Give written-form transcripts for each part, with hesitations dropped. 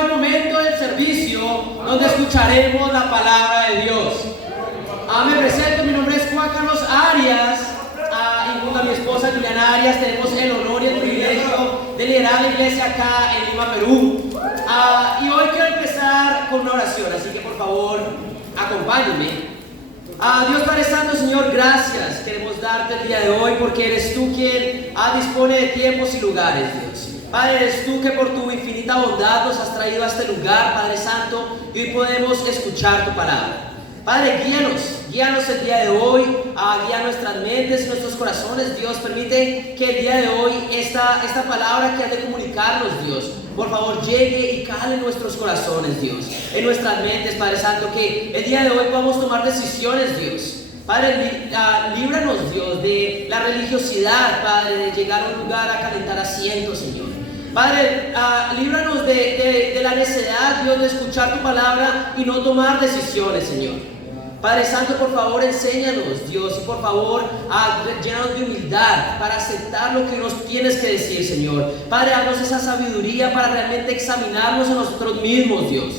el momento del servicio donde escucharemos la palabra de Dios. Me presento, mi nombre es Juan Carlos Arias, y junto a mi esposa Juliana Arias tenemos el honor y el privilegio de liderar la iglesia acá en Lima, Perú. Y hoy quiero empezar con una oración, así que por favor acompáñenme. Dios Padre Santo, Señor, gracias queremos darte el día de hoy porque eres tú quien dispone de tiempos y lugares, Dios. Padre, eres tú que por tu infinita bondad nos has traído a este lugar, Padre Santo, y hoy podemos escuchar tu palabra. Padre, guíanos el día de hoy, guía nuestras mentes y nuestros corazones, Dios. Permite que el día de hoy esta palabra que has de comunicarnos, Dios, por favor llegue y cale en nuestros corazones, Dios, en nuestras mentes, Padre Santo, que el día de hoy podamos tomar decisiones, Dios. Padre, líbranos, Dios, de la religiosidad, Padre, de llegar a un lugar a calentar asientos, Señor. Padre, líbranos de la necedad, Dios, de escuchar tu palabra y no tomar decisiones, Señor. Padre Santo, por favor, enséñanos, Dios, y por favor, llénanos de humildad para aceptar lo que nos tienes que decir, Señor. Padre, danos esa sabiduría para realmente examinarnos a nosotros mismos, Dios,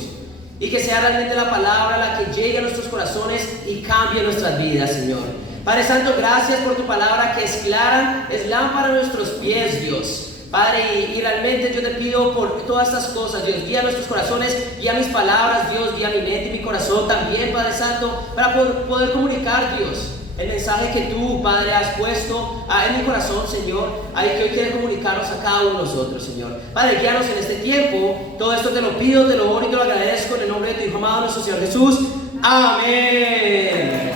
y que sea realmente la palabra la que llegue a nuestros corazones y cambie nuestras vidas, Señor. Padre Santo, gracias por tu palabra que es clara, es lámpara a nuestros pies, Dios. Padre, y realmente yo te pido por todas estas cosas, Dios, guía nuestros corazones, guía mis palabras, Dios, guía mi mente y mi corazón también, Padre Santo, para poder comunicar, Dios, el mensaje que tú, Padre, has puesto en mi corazón, Señor, que hoy quiere comunicarnos a cada uno de nosotros, Señor. Padre, guíanos en este tiempo. Todo esto te lo pido, te lo oro y te lo agradezco en el nombre de tu Hijo amado, nuestro Señor Jesús. Amén.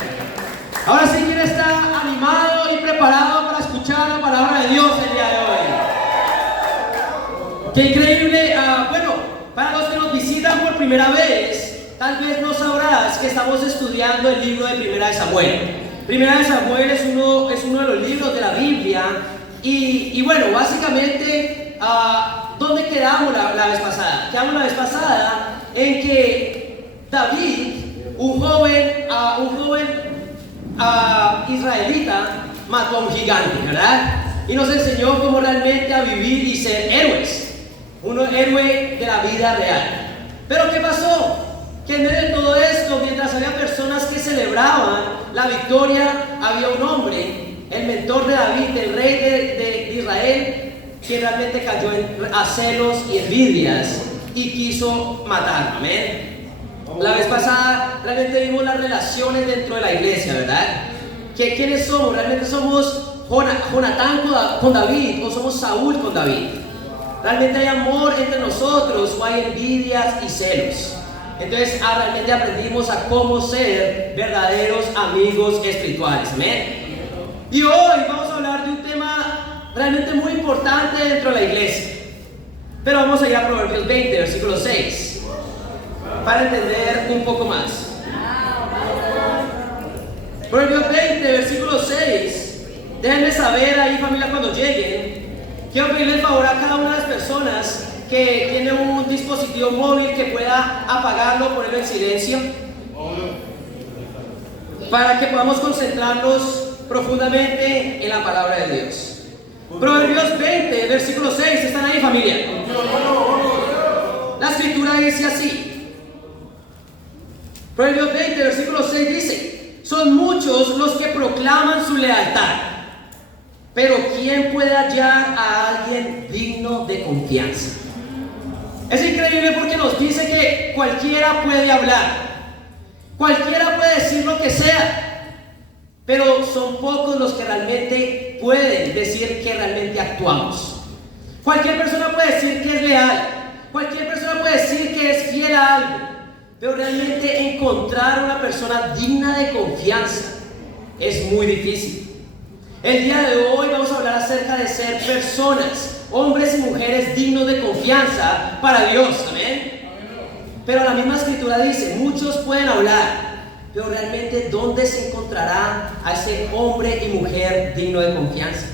Ahora sí, ¿quién está animado y preparado para escuchar la palabra de Dios el día de hoy? ¡Qué increíble! Bueno, para los que nos visitan por primera vez, tal vez no sabrás que estamos estudiando el libro de Primera de Samuel. Primera de Samuel es uno de los libros de la Biblia. Y bueno, básicamente, ¿dónde quedamos la vez pasada? Quedamos la vez pasada en que David, un joven israelita, mató a un gigante, ¿verdad? Y nos enseñó cómo realmente a vivir y ser héroes. Un héroe de la vida real. Pero ¿qué pasó? Que en medio de todo esto, mientras había personas que celebraban la victoria, había un hombre, el mentor de David, el rey de Israel, que realmente cayó a celos y envidias y quiso matarlo. Amén. La vez pasada realmente vimos las relaciones dentro de la iglesia, ¿verdad? ¿Quiénes somos? ¿Realmente somos Jonatán con David o somos Saúl con David? ¿Realmente hay amor entre nosotros o hay envidias y celos? Entonces realmente aprendimos a cómo ser verdaderos amigos espirituales. ¿Amén? Y hoy vamos a hablar de un tema realmente muy importante dentro de la iglesia. Pero vamos a ir a Proverbios 20, versículo 6, para entender un poco más. Proverbios 20, versículo 6. Déjenme saber ahí, familia, cuando lleguen. Quiero pedirle el favor a cada una de las personas que tiene un dispositivo móvil que pueda apagarlo, ponerlo en silencio, para que podamos concentrarnos profundamente en la palabra de Dios. Proverbios 20, versículo 6, ¿están ahí, familia? La escritura dice así. Proverbios 20, versículo 6 dice: son muchos los que proclaman su lealtad, pero ¿quién puede hallar a alguien digno de confianza? Es increíble porque nos dice que cualquiera puede hablar, cualquiera puede decir lo que sea, pero son pocos los que realmente pueden decir que realmente actuamos. Cualquier persona puede decir que es leal, cualquier persona puede decir que es fiel a algo, pero realmente encontrar una persona digna de confianza es muy difícil. El día de hoy vamos a hablar acerca de ser personas, hombres y mujeres dignos de confianza para Dios. Amén. Pero la misma escritura dice, muchos pueden hablar, pero realmente ¿dónde se encontrará a ese hombre y mujer digno de confianza?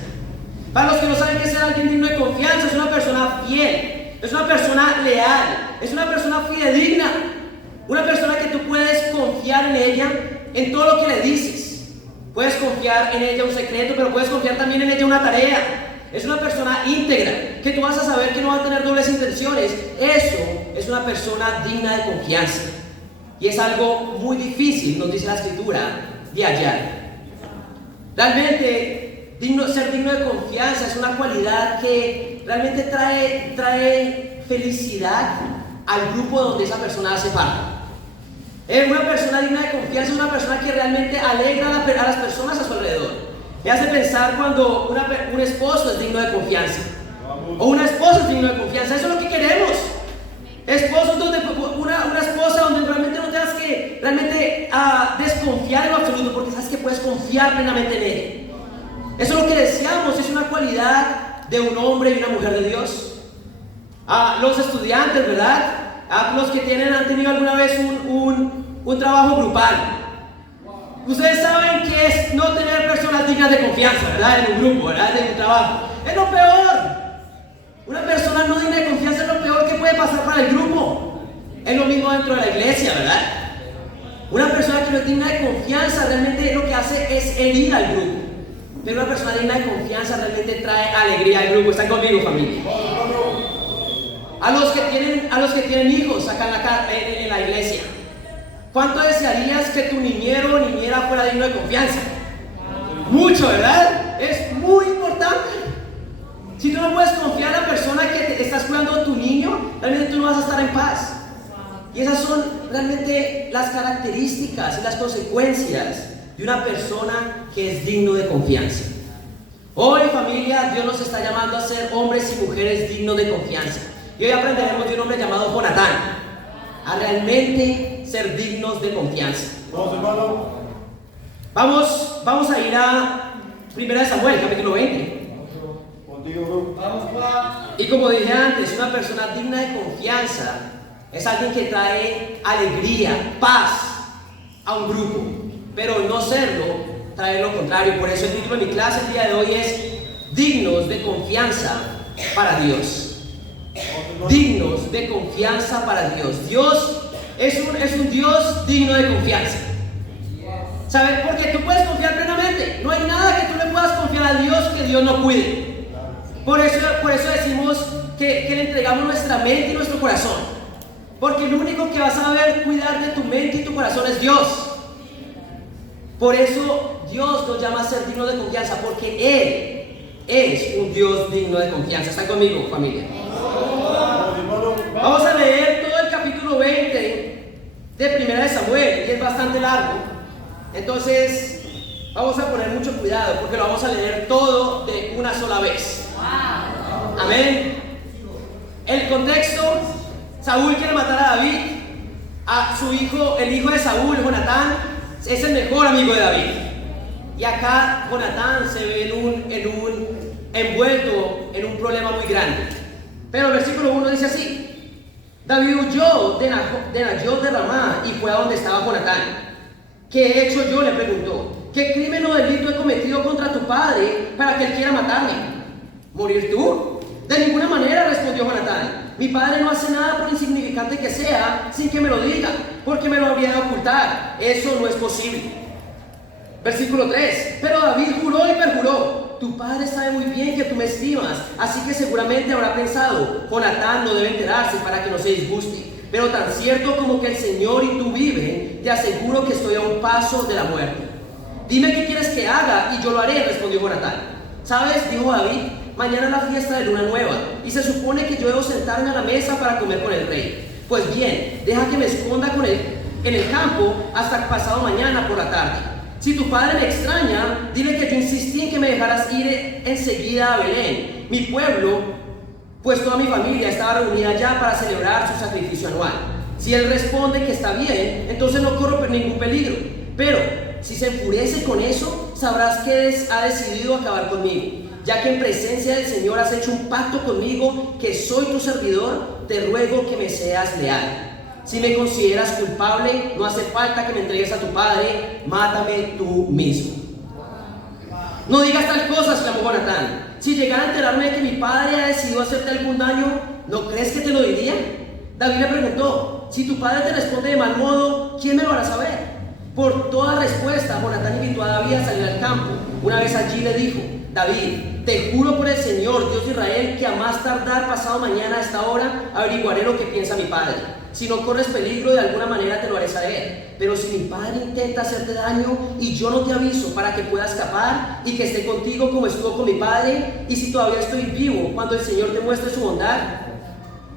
Para los que no saben qué es ser alguien digno de confianza, es una persona fiel, es una persona leal, es una persona fidedigna, una persona que tú puedes confiar en ella en todo lo que le dices. Puedes confiar en ella un secreto, pero puedes confiar también en ella una tarea. Es una persona íntegra, que tú vas a saber que no va a tener dobles intenciones. Eso es una persona digna de confianza. Y es algo muy difícil, nos dice la Escritura, de hallar. Realmente, ser digno de confianza es una cualidad que realmente trae felicidad al grupo donde esa persona hace parte. Una persona digna de confianza es una persona que realmente alegra a las personas a su alrededor. Me hace pensar cuando un esposo es digno de confianza o una esposa es digna de confianza. Eso es lo que queremos. Esposos donde una esposa donde realmente no tengas que realmente desconfiar en lo absoluto, porque sabes que puedes confiar plenamente en él. Eso es lo que deseamos, es una cualidad de un hombre y una mujer de Dios. Los estudiantes, ¿verdad? Los que han tenido alguna vez un trabajo grupal. Ustedes saben que es no tener personas dignas de confianza, ¿verdad? En un grupo, ¿verdad? En un trabajo. Es lo peor. Una persona no digna de confianza es lo peor que puede pasar para el grupo. Es lo mismo dentro de la iglesia, ¿verdad? Una persona que no es digna de confianza realmente lo que hace es herir al grupo. Pero una persona digna de confianza realmente trae alegría al grupo. ¿Están conmigo, familia? A los que tienen hijos acá en la iglesia, ¿cuánto desearías que tu niñero o niñera fuera digno de confianza? Mucho, ¿verdad? Es muy importante. Si tú no puedes confiar en la persona que te estás cuidando de tu niño, realmente tú no vas a estar en paz. Y esas son realmente las características y las consecuencias de una persona que es digno de confianza. Hoy, familia, Dios nos está llamando a ser hombres y mujeres dignos de confianza. Y hoy aprenderemos de un hombre llamado Jonatán a realmente ser dignos de confianza. Vamos a ir a 1 Samuel, capítulo 20. Y como dije antes, una persona digna de confianza es alguien que trae alegría, paz a un grupo. Pero no serlo trae lo contrario. Por eso el título de mi clase el día de hoy es Dignos de confianza para Dios. Dignos de confianza para Dios. Dios es un Dios digno de confianza. ¿Sabes? Porque tú puedes confiar plenamente. No hay nada que tú le puedas confiar a Dios que Dios no cuide. Por eso decimos que le entregamos nuestra mente y nuestro corazón. Porque el único que va a saber cuidar de tu mente y tu corazón es Dios. Por eso Dios nos llama a ser dignos de confianza, porque Él es un Dios digno de confianza. ¿Están conmigo, familia? Vamos a leer todo el capítulo 20 de 1 Samuel, y es bastante largo. Entonces, vamos a poner mucho cuidado, porque lo vamos a leer todo de una sola vez. Amén. El contexto: Saúl quiere matar a David. A su hijo, el hijo de Saúl, Jonatán, es el mejor amigo de David. Y acá Jonatán se ve envuelto en un problema muy grande. Pero el versículo 1 dice así: David huyó de Nayot de Ramá y fue a donde estaba Jonatán. ¿Qué he hecho yo?, le preguntó. ¿Qué crimen o delito he cometido contra tu padre para que él quiera matarme? ¿Morir tú? De ninguna manera, respondió Jonatán. Mi padre no hace nada, por insignificante que sea, sin que me lo diga, porque me lo habría de ocultar. Eso no es posible. Versículo 3. Pero David juró y perjuró: tu padre sabe muy bien que tú me estimas, así que seguramente habrá pensado: Jonatán no debe enterarse para que no se disguste. Pero tan cierto como que el Señor y tú viven, te aseguro que estoy a un paso de la muerte. Dime qué quieres que haga y yo lo haré, respondió Jonatán. ¿Sabes?, dijo David, mañana es la fiesta de luna nueva y se supone que yo debo sentarme a la mesa para comer con el rey. Pues bien, deja que me esconda con él en el campo hasta pasado mañana por la tarde. Si tu padre me extraña, dile que yo insistí en que me dejaras ir enseguida a Belén, mi pueblo, pues toda mi familia estaba reunida ya para celebrar su sacrificio anual. Si él responde que está bien, entonces no corro ningún peligro. Pero si se enfurece con eso, sabrás que ha decidido acabar conmigo. Ya que en presencia del Señor has hecho un pacto conmigo, que soy tu servidor, te ruego que me seas leal. Si me consideras culpable, no hace falta que me entregues a tu padre, mátame tú mismo. No digas tal cosa, exclamó Jonatán. Si llegara a enterarme de que mi padre ha decidido hacerte algún daño, ¿no crees que te lo diría? David le preguntó: si tu padre te responde de mal modo, ¿quién me lo hará saber? Por toda respuesta, Jonatán invitó a David a salir al campo. Una vez allí le dijo: David, te juro por el Señor, Dios de Israel, que a más tardar pasado mañana a esta hora averiguaré lo que piensa mi padre. Si no corres peligro, de alguna manera te lo haré saber. Pero si mi padre intenta hacerte daño y yo no te aviso para que pueda escapar y que esté contigo como estuvo con mi padre, y si todavía estoy vivo cuando el Señor te muestre su bondad.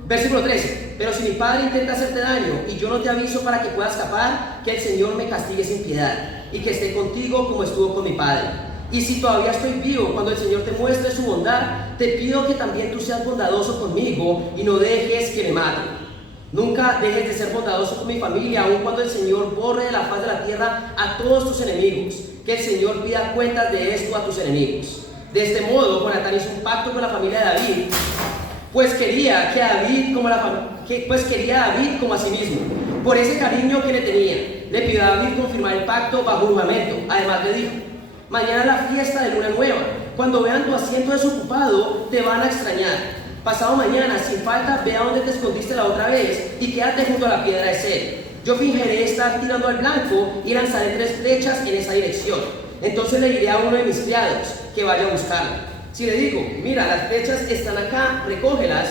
Versículo 13. Pero si mi padre intenta hacerte daño y yo no te aviso para que pueda escapar, que el Señor me castigue sin piedad y que esté contigo como estuvo con mi padre. Y si todavía estoy vivo cuando el Señor te muestre su bondad, te pido que también tú seas bondadoso conmigo y no dejes que me maten. Nunca dejes de ser bondadoso con mi familia, aun cuando el Señor borre de la faz de la tierra a todos tus enemigos. Que el Señor pida cuentas de esto a tus enemigos. De este modo, Jonatán hizo un pacto con la familia de David, pues quería a David como a sí mismo. Por ese cariño que le tenía, le pidió a David confirmar el pacto bajo un juramento. Además le dijo: mañana es la fiesta de luna nueva. Cuando vean tu asiento desocupado, te van a extrañar. Pasado mañana, sin falta, ve a donde te escondiste la otra vez y quédate junto a la piedra de Ced. Yo fingiré estar tirando al blanco y lanzaré 3 flechas en esa dirección. Entonces le diré a uno de mis criados que vaya a buscarla. Si le digo: mira, las flechas están acá, recógelas,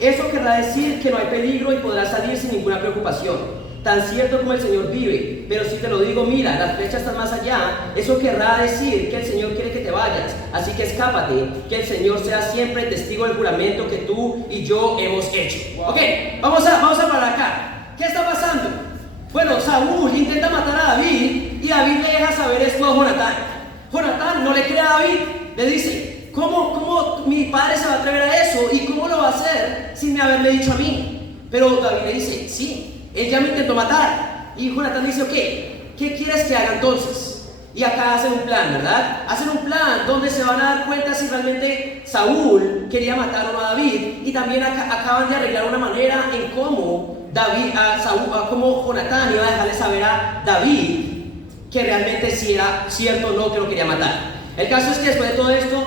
eso querrá decir que no hay peligro y podrás salir sin ninguna preocupación. Tan cierto como el Señor vive. Pero si te lo digo: mira, las flechas están más allá, eso querrá decir que el Señor quiere que te vayas. Así que escápate, que el Señor sea siempre testigo del juramento que tú y yo hemos hecho. Ok, vamos a parar acá. ¿Qué está pasando? Bueno, Saúl intenta matar a David y David le deja saber esto a Jonatán. Jonatán no le cree a David, le dice: ¿Cómo mi padre se va a atrever a eso? ¿Y cómo lo va a hacer sin haberme dicho a mí? Pero David le dice: sí, él ya me intentó matar. Y Jonatán dice: ok, ¿qué quieres que haga entonces? Y acá hacen un plan, ¿verdad? Hacen un plan donde se van a dar cuenta si realmente Saúl quería matar o no a David. Y también acaban de arreglar una manera en cómo cómo Jonatán iba a dejarle saber a David que realmente si era cierto o no que lo quería matar. El caso es que después de todo esto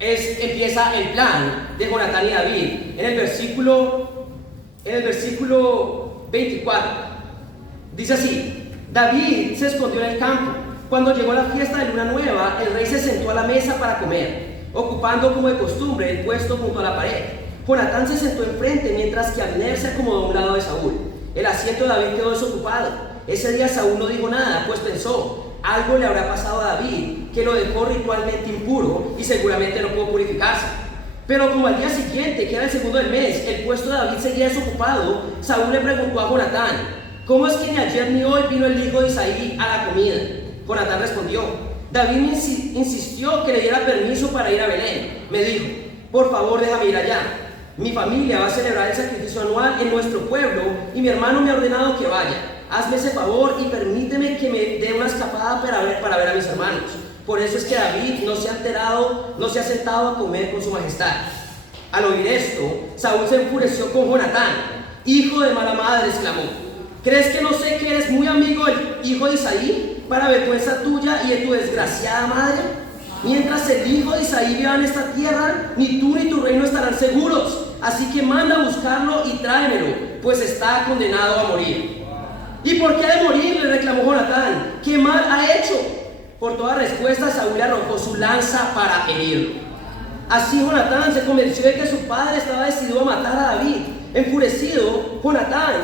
empieza el plan de Jonatán y David. En el versículo 24 dice así: David se escondió en el campo. Cuando llegó la fiesta de luna nueva, el rey se sentó a la mesa para comer, ocupando como de costumbre el puesto junto a la pared. Jonatán se sentó enfrente, mientras que Abner se acomodó a un lado de Saúl. El asiento de David quedó desocupado. Ese día Saúl no dijo nada, pues pensó: algo le habrá pasado a David, que lo dejó ritualmente impuro y seguramente no pudo purificarse. Pero como al día siguiente, que era el segundo del mes, el puesto de David seguía desocupado, Saúl le preguntó a Jonatán: ¿cómo es que ni ayer ni hoy vino el hijo de Isaí a la comida? Jonatán respondió: David me insistió que le diera permiso para ir a Belén. Me dijo: por favor, déjame ir allá. Mi familia va a celebrar el sacrificio anual en nuestro pueblo y mi hermano me ha ordenado que vaya. Hazme ese favor y permíteme que me dé una escapada para ver a mis hermanos. Por eso es que David no se ha sentado a comer con su majestad. Al oír esto, Saúl se enfureció con Jonatán. Hijo de mala madre, exclamó: ¿crees que no sé que eres muy amigo del hijo de Isaí, para vergüenza tuya y de tu desgraciada madre? Mientras el hijo de Isaí viva en esta tierra, ni tú ni tu reino estarán seguros. Así que manda a buscarlo y tráemelo, pues está condenado a morir. ¿Y por qué ha de morir?, le reclamó Jonatán. ¿Qué mal ha hecho? Por toda respuesta, Saúl le arrojó su lanza para herirlo. Así Jonatán se convenció de que su padre estaba decidido a matar a David. Enfurecido, Jonatán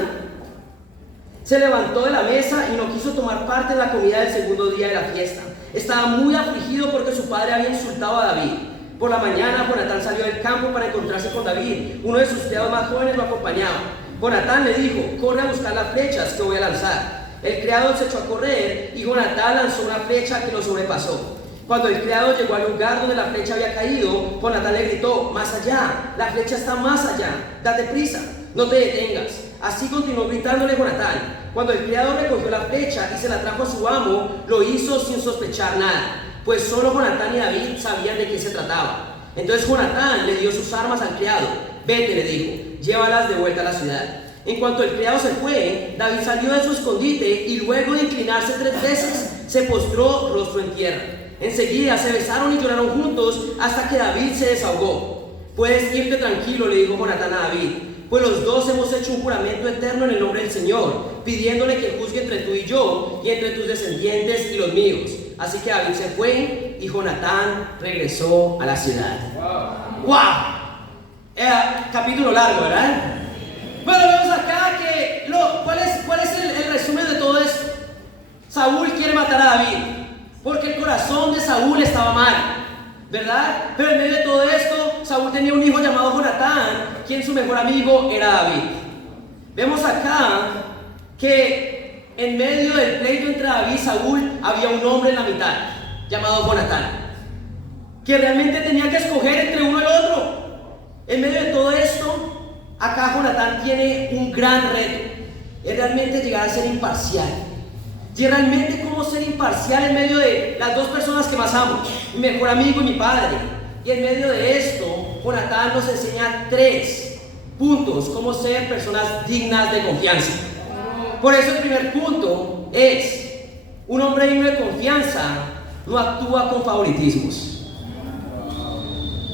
se levantó de la mesa y no quiso tomar parte en la comida del segundo día de la fiesta. Estaba muy afligido porque su padre había insultado a David. Por la mañana, Jonatán salió del campo para encontrarse con David. Uno de sus criados más jóvenes lo acompañaba. Jonatán le dijo: corre a buscar las flechas que voy a lanzar. El criado se echó a correr y Jonatán lanzó una flecha que lo sobrepasó. Cuando el criado llegó al lugar donde la flecha había caído, Jonatán le gritó: más allá, la flecha está más allá, date prisa, no te detengas. Así continuó gritándole Jonatán. Cuando el criado recogió la flecha y se la trajo a su amo, lo hizo sin sospechar nada, pues solo Jonatán y David sabían de qué se trataba. Entonces Jonatán le dio sus armas al criado. Vete, le dijo, llévalas de vuelta a la ciudad. En cuanto el criado se fue, David salió de su escondite y luego de inclinarse 3 veces, se postró rostro en tierra. Enseguida se besaron y lloraron juntos hasta que David se desahogó. Puedes irte tranquilo, le dijo Jonatán a David, pues los dos hemos hecho un juramento eterno en el nombre del Señor, pidiéndole que juzgue entre tú y yo, y entre tus descendientes y los míos. Así que David se fue y Jonatán regresó a la ciudad. ¡Wow! Capítulo largo, ¿verdad? Bueno, vemos acá que ¿cuál es el resumen de todo esto? Saúl quiere matar a David porque el corazón de Saúl estaba mal, ¿verdad? Pero en medio de todo esto, Saúl tenía un hijo llamado Jonatán, quien su mejor amigo era David. Vemos acá que en medio del pleito entre David y Saúl había un hombre en la mitad llamado Jonatán, que realmente tenía que escoger entre uno y el otro. En medio de todo esto, acá Jonatán tiene un gran reto: es realmente llegar a ser imparcial. Y realmente cómo ser imparcial en medio de las dos personas que más amo, mi mejor amigo y mi padre. Y en medio de esto, Jonatán nos enseña 3 puntos cómo ser personas dignas de confianza. Por eso el primer punto es: un hombre digno de confianza no actúa con favoritismos.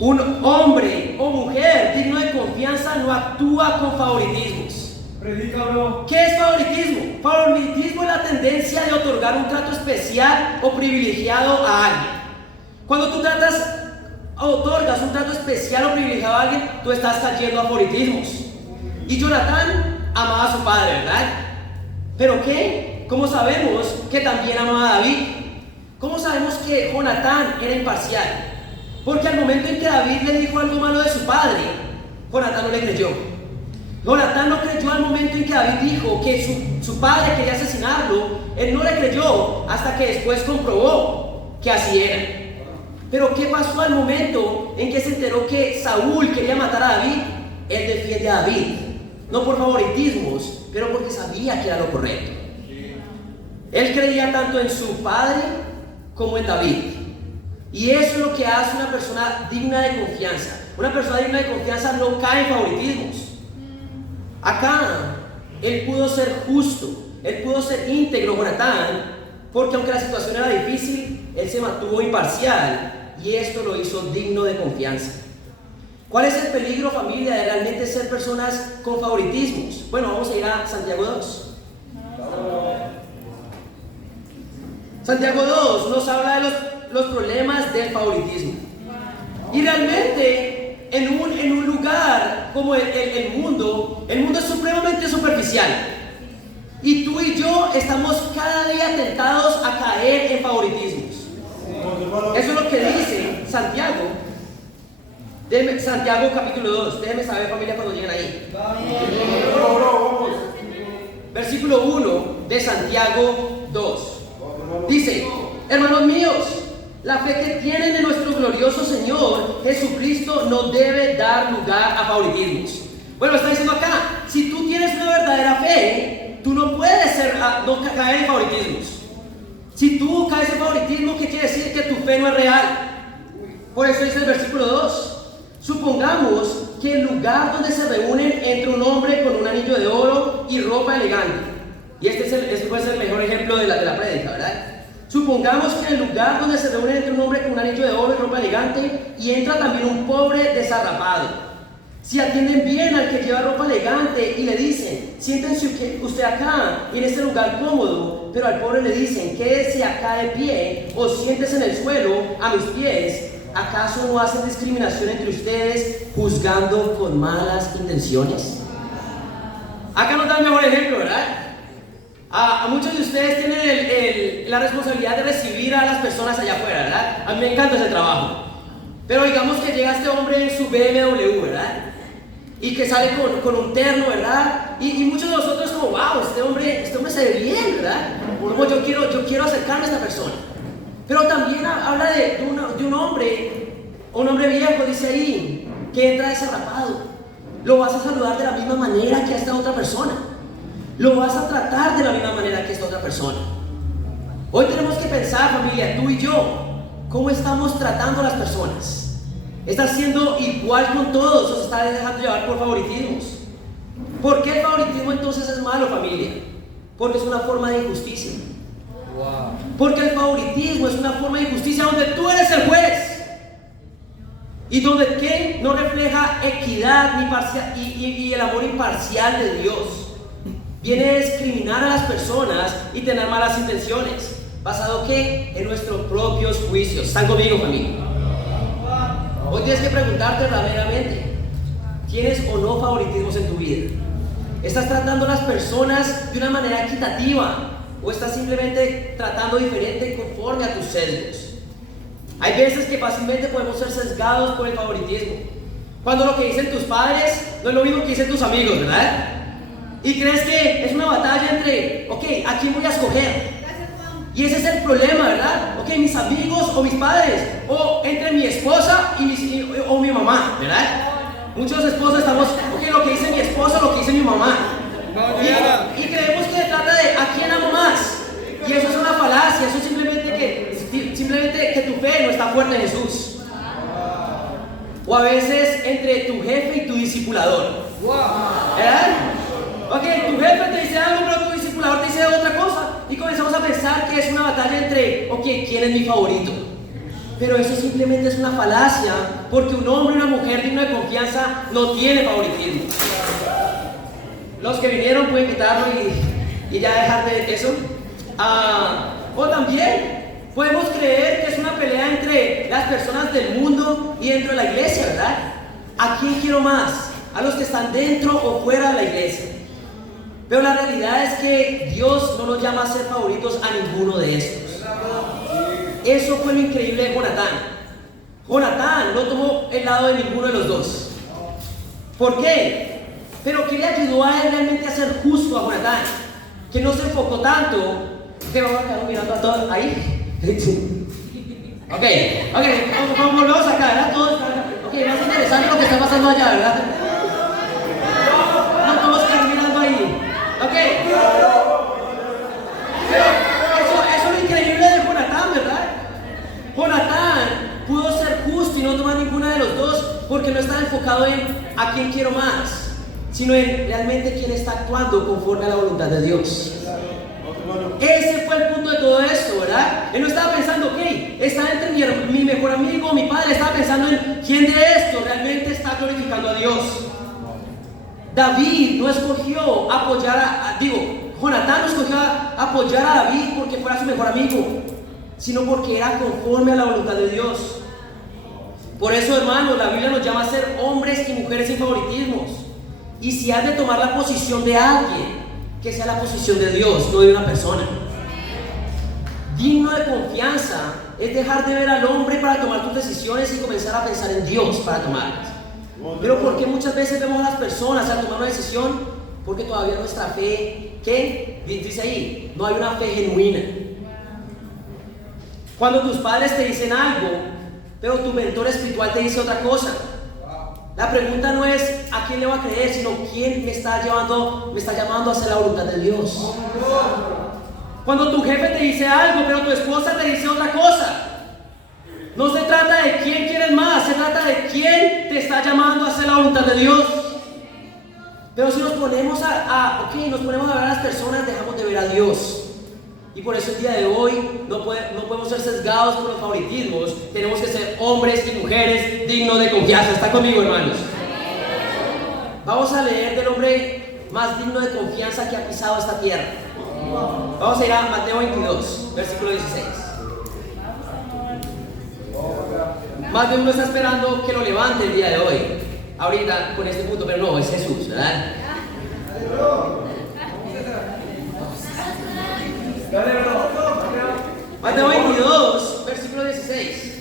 Un hombre o mujer digno de confianza no actúa con favoritismos. Predica, bro. ¿Qué es favoritismo? Favoritismo es la tendencia de otorgar un trato especial o privilegiado a alguien. Cuando tú otorgas un trato especial o privilegiado a alguien, tú estás cayendo a favoritismos. Y Jonatán amaba a su padre, ¿verdad? ¿Pero qué? ¿Cómo sabemos que también amaba a David? ¿Cómo sabemos que Jonatán era imparcial? Porque al momento en que David le dijo algo malo de su padre, Jonatán no le creyó. Jonatán no creyó al momento en que David dijo que su padre quería asesinarlo. Él no le creyó hasta que después comprobó que así era. Pero ¿qué pasó al momento en que se enteró que Saúl quería matar a David? Él defiende a David, no por favoritismos, pero porque sabía que era lo correcto. Él creía tanto en su padre como en David. Y eso es lo que hace una persona digna de confianza. Una persona digna de confianza no cae en favoritismos. Acá, él pudo ser justo, él pudo ser íntegro, Jonatán, porque aunque la situación era difícil, él se mantuvo imparcial y esto lo hizo digno de confianza. ¿Cuál es el peligro, familia, de realmente ser personas con favoritismos? Bueno, vamos a ir a Santiago 2. Santiago 2 nos habla de los problemas del favoritismo. Y realmente en un lugar como el mundo es supremamente superficial. Y tú y yo estamos cada día tentados a caer en favoritismos. Eso es lo que dice Santiago. Santiago capítulo 2. Déjenme saber, familia, cuando lleguen ahí. Versículo 1 de Santiago 2. Dice: hermanos míos, la fe que tienen en nuestro glorioso Señor Jesucristo no debe dar lugar a favoritismos. Bueno, está diciendo acá, si tú tienes una verdadera fe, tú no puedes no caer en favoritismos. Si tú caes en favoritismo, ¿qué quiere decir? Que tu fe no es real. Por eso dice el versículo 2. Supongamos que el lugar donde se reúnen entre un hombre con un anillo de oro y ropa elegante. Y este puede ser el mejor ejemplo de la prédica, ¿verdad? Supongamos que en el lugar donde se reúne entre un hombre con un anillo de oro y ropa elegante y entra también un pobre desarrapado. Si atienden bien al que lleva ropa elegante y le dicen: siéntense usted acá en este lugar cómodo, pero al pobre le dicen: quédese acá de pie o siéntese en el suelo a mis pies, ¿acaso no hacen discriminación entre ustedes juzgando con malas intenciones? Acá nos da el mejor ejemplo, ¿verdad? A muchos de ustedes tienen la responsabilidad de recibir a las personas allá afuera, ¿verdad? A mí me encanta ese trabajo. Pero digamos que llega este hombre en su BMW, ¿verdad? Y que sale con un terno, ¿verdad? Y muchos de nosotros como: wow, este hombre se ve bien, ¿verdad? Como yo quiero acercarme a esta persona. Pero también habla de un hombre viejo, dice ahí, que entra desarrapado. Lo vas a saludar de la misma manera que a esta otra persona. Lo vas a tratar de la misma manera que esta otra persona. Hoy tenemos que pensar, familia, tú y yo, ¿cómo estamos tratando a las personas? ¿Estás siendo igual con todos o se está dejando llevar por favoritismos? ¿Por qué el favoritismo entonces es malo, familia? Porque es una forma de injusticia. Porque el favoritismo es una forma de injusticia donde tú eres el juez y donde ¿qué? No refleja equidad y el amor imparcial de Dios. Viene a discriminar a las personas y tener malas intenciones. ¿Basado qué? En nuestros propios juicios. ¿Están conmigo, familia? Hoy tienes que preguntarte verdaderamente, ¿tienes o no favoritismos en tu vida? ¿Estás tratando a las personas de una manera equitativa o estás simplemente tratando diferente conforme a tus sesgos? Hay veces que fácilmente podemos ser sesgados por el favoritismo. Cuando lo que dicen tus padres no es lo mismo que dicen tus amigos, ¿verdad? Y crees que es una batalla entre, ok, ¿a quién voy a escoger? Y ese es el problema, ¿verdad? Ok, mis amigos o mis padres, o entre mi esposa o mi mamá, ¿verdad? Muchos esposos estamos, ok, lo que dice mi esposa, lo que dice mi mamá. Y creemos que se trata de a quién amo más. Y eso es una falacia, eso es simplemente que tu fe no está fuerte en Jesús. O a veces entre tu jefe y tu discipulador, ¿verdad? Ok, tu jefe te dice algo, pero tu discipulador te dice otra cosa. Y comenzamos a pensar que es una batalla entre, ok, ¿quién es mi favorito? Pero eso simplemente es una falacia, porque un hombre y una mujer digno de confianza no tiene favoritismo. Los que vinieron pueden quitarlo y ya dejar de eso. O también podemos creer que es una pelea entre las personas del mundo y dentro de la iglesia, ¿verdad? ¿A quién quiero más? ¿A los que están dentro o fuera de la iglesia? Pero la realidad es que Dios no nos llama a ser favoritos a ninguno de estos. Eso fue lo increíble de Jonatán. Jonatán no tomó el lado de ninguno de los dos. ¿Por qué? Pero ¿qué le ayudó a él realmente a ser justo a Jonatán? Que no se enfocó tanto. Que vamos a quedar mirando a todos ahí. Ok, volvemos acá, ¿verdad? Todos, ok, más interesante lo que está pasando allá, ¿verdad? No todos quedan mirando ahí. Ok. Eso es lo increíble de Jonatán, ¿verdad? Jonatán pudo ser justo y no tomar ninguna de los dos porque no estaba enfocado en a quién quiero más, sino en realmente quién está actuando conforme a la voluntad de Dios. Ese fue el punto de todo esto, ¿verdad? Él no estaba pensando, ok, está entre mi mejor amigo, mi padre, estaba pensando en quién de esto realmente está glorificando a Dios. David no escogió apoyar Jonatán no escogió apoyar a David porque fuera su mejor amigo, sino porque era conforme a la voluntad de Dios. Por eso, hermanos, la Biblia nos llama a ser hombres y mujeres sin favoritismos. Y si has de tomar la posición de alguien, que sea la posición de Dios, no de una persona. Digno de confianza es dejar de ver al hombre para tomar tus decisiones y comenzar a pensar en Dios para tomarlas. Pero ¿por qué muchas veces vemos a las personas al tomar una decisión? Porque todavía nuestra fe, ¿qué? Dice ahí, no hay una fe genuina. Cuando tus padres te dicen algo, pero tu mentor espiritual te dice otra cosa, la pregunta no es a quién le voy a creer, sino quién me está llamando a hacer la voluntad de Dios. Cuando tu jefe te dice algo, pero tu esposa te dice otra cosa, no se trata de quién quieres más, se trata de quién te está llamando a hacer la voluntad de Dios. Pero si nos ponemos nos ponemos a ver a las personas, dejamos de ver a Dios. Y por eso el día de hoy no podemos ser sesgados por los favoritismos. Tenemos que ser hombres y mujeres dignos de confianza. ¿Está conmigo, hermanos? Vamos a leer del hombre más digno de confianza que ha pisado esta tierra. Vamos a ir a Mateo 22, versículo 16. Más de uno está esperando que lo levante el día de hoy, ahorita con este punto, pero no, es Jesús, ¿verdad? Mateo 22, versículo 16.